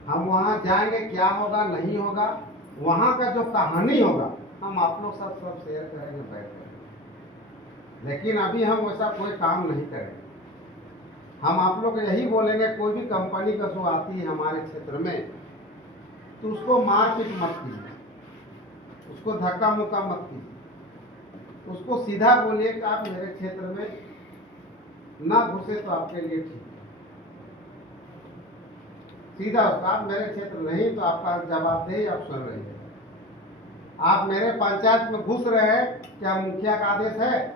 हम वहाँ जाएंगे, क्या होगा नहीं होगा, वहाँ का जो कहानी होगा हम आप लोग सब शेयर करेंगे, बैठ कर। लेकिन अभी हम वैसा कोई काम नहीं करेंगे। हम आप लोग यही बोलेंगे, कोई भी कंपनी का जो आती है हमारे क्षेत्र में, तो उसको मारपीट मत कीजिए, उसको धक्का मुक्का मत कीजिए, उसको सीधा बोलिए कि आप मेरे क्षेत्र में ना घुसे तो आपके लिए ठीक है। सीधा आप मेरे क्षेत्र नहीं तो आपका जवाबदेही आप सुन रही है। आप मेरे पंचायत में घुस रहे हैं, क्या मुखिया का आदेश है?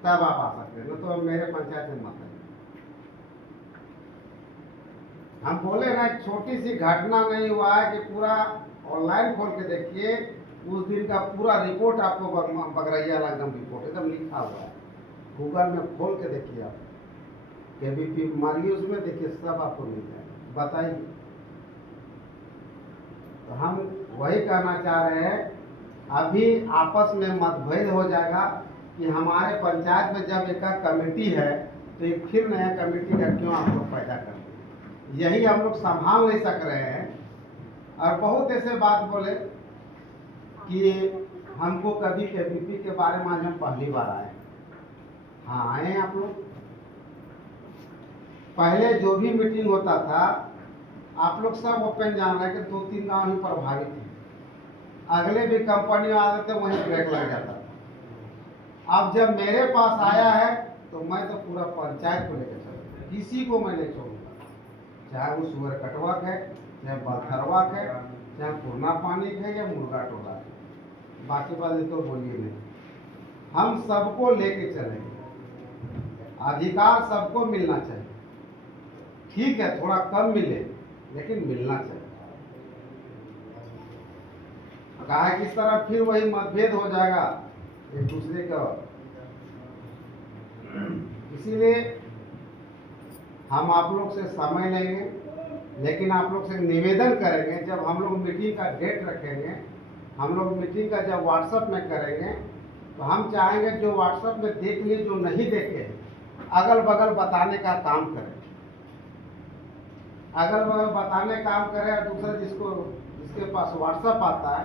तब आप आ सकते हैं, तो मेरे पंचायत में मत है। हम बोले ना, एक छोटी सी घटना नहीं हुआ है कि पूरा ऑनलाइन खोल के देखिए, उस दिन का पूरा रिपोर्ट आपको बगरैया एकदम रिपोर्ट एकदम लिखा हुआ है, गूगल में खोल के देखिए, आप KBP मारिए, उसमें देखिए सब आपको मिल जाएगा। बताइए, तो हम वही कहना चाह रहे हैं, अभी आपस में मतभेद हो जाएगा कि हमारे पंचायत में जब एक कमेटी है तो एक फिर नया कमेटी का क्यों आप लोग पैदा करते हैं, यही हम लोग संभाल नहीं सक रहे हैं। और बहुत ऐसे बात बोले कि हमको कभी KBP के बारे में आज हम पहली बार आए। हाँ आए हैं आप लोग, पहले जो भी मीटिंग होता था आप लोग सब ओपन जान रहे कि 2-3 गांव ही प्रभावित थे, अगले भी कंपनी आते थे वहीं ब्रेक लग जाता था। अब जब मेरे पास आया है तो मैं तो पूरा पंचायत को लेकर चलूँगा, किसी को मैं नहीं छोड़ूंगा, चाहे वो सुअर कटवाक है, चाहे बलथरवाक है, चाहे पुरना पानी है या मुर्गा टोला है, बाकी बात तो बोलिए नहीं। हम सबको लेके चलेंगे। अधिकार सबको मिलना चाहिए, ठीक है थोड़ा कम मिले लेकिन मिलना चाहिए। कहा है किस तरह फिर वही मतभेद हो जाएगा एक दूसरे का। इसीलिए हम आप लोग से समय लेंगे, लेकिन आप लोग से निवेदन करेंगे जब हम लोग मीटिंग का डेट रखेंगे, हम लोग मीटिंग का जब व्हाट्सएप में करेंगे तो हम चाहेंगे जो व्हाट्सएप में देख लिए जो नहीं देखे अगल बगल बताने का काम करें, अगल बगल बताने का काम करें। और दूसरा जिसके पास व्हाट्सएप आता है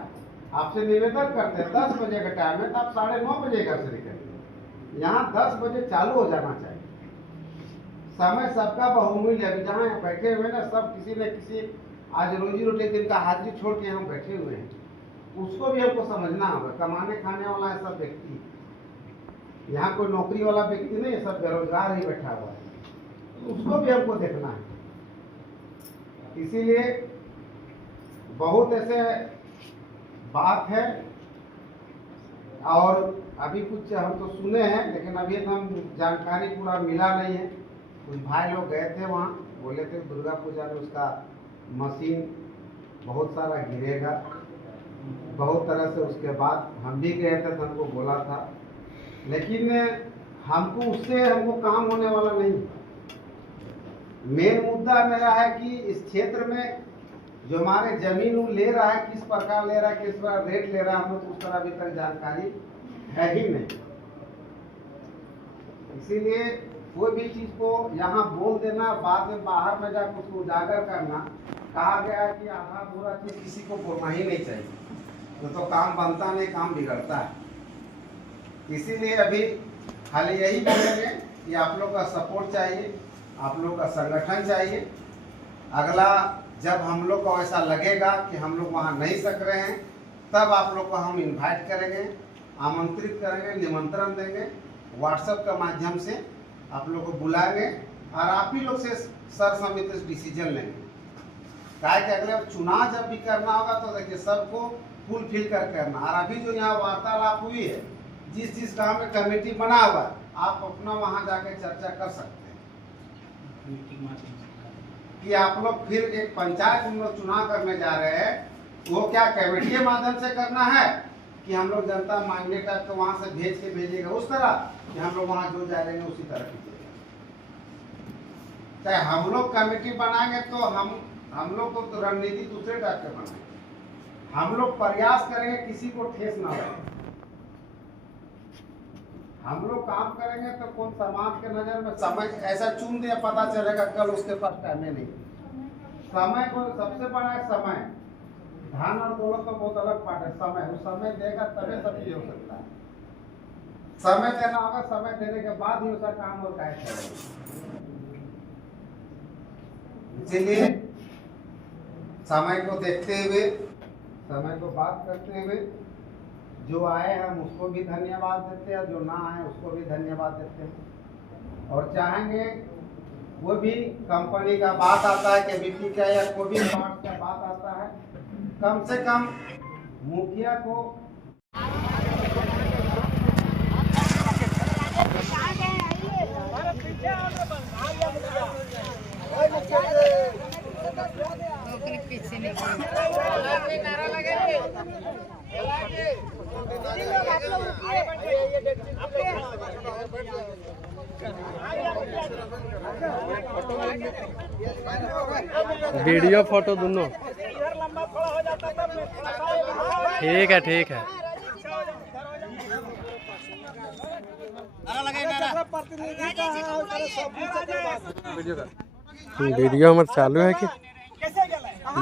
आपसे निवेदन करते हैं 10 बजे का टाइम है तो आप 9:30 बजे घर से निकलिए, यहाँ 10 बजे चालू हो जाना चाहिए। समय सबका बहुमूल्य है। जहाँ बैठे हुए ना सब किसी न किसी आज रोजी रोटी दिन का हाजिरी छोड़ के हम बैठे हुए हैं, उसको भी हमको समझना होगा। कमाने खाने वाला है सब व्यक्ति, यहाँ कोई नौकरी वाला व्यक्ति नहीं, सब बेरोजगार ही बैठा हुआ है, उसको भी हमको देखना है। इसीलिए बहुत ऐसे बात है और अभी कुछ हम तो सुने हैं लेकिन अभी हम जानकारी पूरा मिला नहीं है। कुछ भाई लोग गए थे वहाँ, बोले थे दुर्गा पूजा में उसका मशीन बहुत सारा गिरेगा, बहुत तरह से। उसके बाद हम भी गए थे तो हमको बोला था, लेकिन हमको उससे काम होने वाला नहीं। मेन मुद्दा मेरा है कि इस क्षेत्र में जो हमारे जमीन वो ले रहा है किस प्रकार ले रहा है, किस प्रकार रेट ले रहा है, हम लोग उस तरह अभी तक जानकारी है ही नहीं। इसीलिए कोई भी चीज को यहाँ बोल देना, बाद में बाहर में जाकर उसको उजागर करना। कहा गया है कि आधा बुरा चीज किसी को बोलना ही नहीं चाहिए, तो काम बनता नहीं, काम बिगड़ता है। इसीलिए अभी खाली यही बोलेंगे कि आप लोग का सपोर्ट चाहिए, आप लोग का संगठन चाहिए। अगला जब हम लोग को ऐसा लगेगा कि हम लोग वहाँ नहीं सक रहे हैं, तब आप लोग को हम इनवाइट करेंगे, आमंत्रित करेंगे, निमंत्रण देंगे, व्हाट्सएप के माध्यम से आप लोग को बुलाएंगे और आप ही लोग से सर्वसम्मति डिसीजन लेंगे। क्या कि अगले चुनाव जब भी करना होगा तो देखिए सबको फुलफिल कर करना। और अभी जो यहाँ वार्तालाप हुई है, जिस जिस गांव में कमेटी बना हुआ है, आप अपना वहाँ जाकर चर्चा कर सकते हैं कि आप लोग फिर एक पंचायत हम लोग चुनाव करने जा रहे हैं, वो क्या कमेटी के माध्यम से करना है कि हम लोग जनता मांगने का तो वहाँ से भेज के भेजेगा उस तरह कि हम लोग वहाँ जो जाएंगे उसी तरह कीजिएगा। चाहे हम लोग कमेटी बनाएंगे तो हम लोग को तो रणनीति दूसरे टाइप के बनाएंगे। हम लोग प्रयास करेंगे किसी को ठेस ना लगे। हम लोग काम करेंगे तो कौन समाज के नजर में समय ऐसा चुन दिया पता चलेगा कल उसके पास टाइम नहीं। समय को सबसे बड़ा है समय। धन और दौलत तो बहुत अलग बात है, समय उस समय देगा तभी सब चीज हो सकता है। समय देना होगा, समय देने के बाद ही उसका काम और काय करेगा। इसलिए समय को देखते हुए, समय को बात करते हुए, जो आए हम उसको भी धन्यवाद देते हैं, जो ना आए उसको भी धन्यवाद देते हैं। और चाहेंगे वो भी कंपनी का बात आता है कि बीपी का या कोई भी पार्ट का बात आता है, कम से कम मुखिया को पीछे वीडियो फोटो दोनों ठीक है, ठीक है। वीडियो हमारे चालू है कि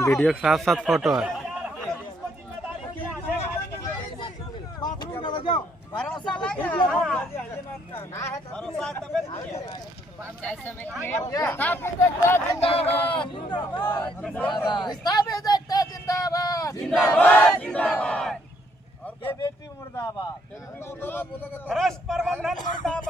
वीडियो के साथ साथ फोटो है। भ्रष्ट प्रबंधन मुर्दाबाद।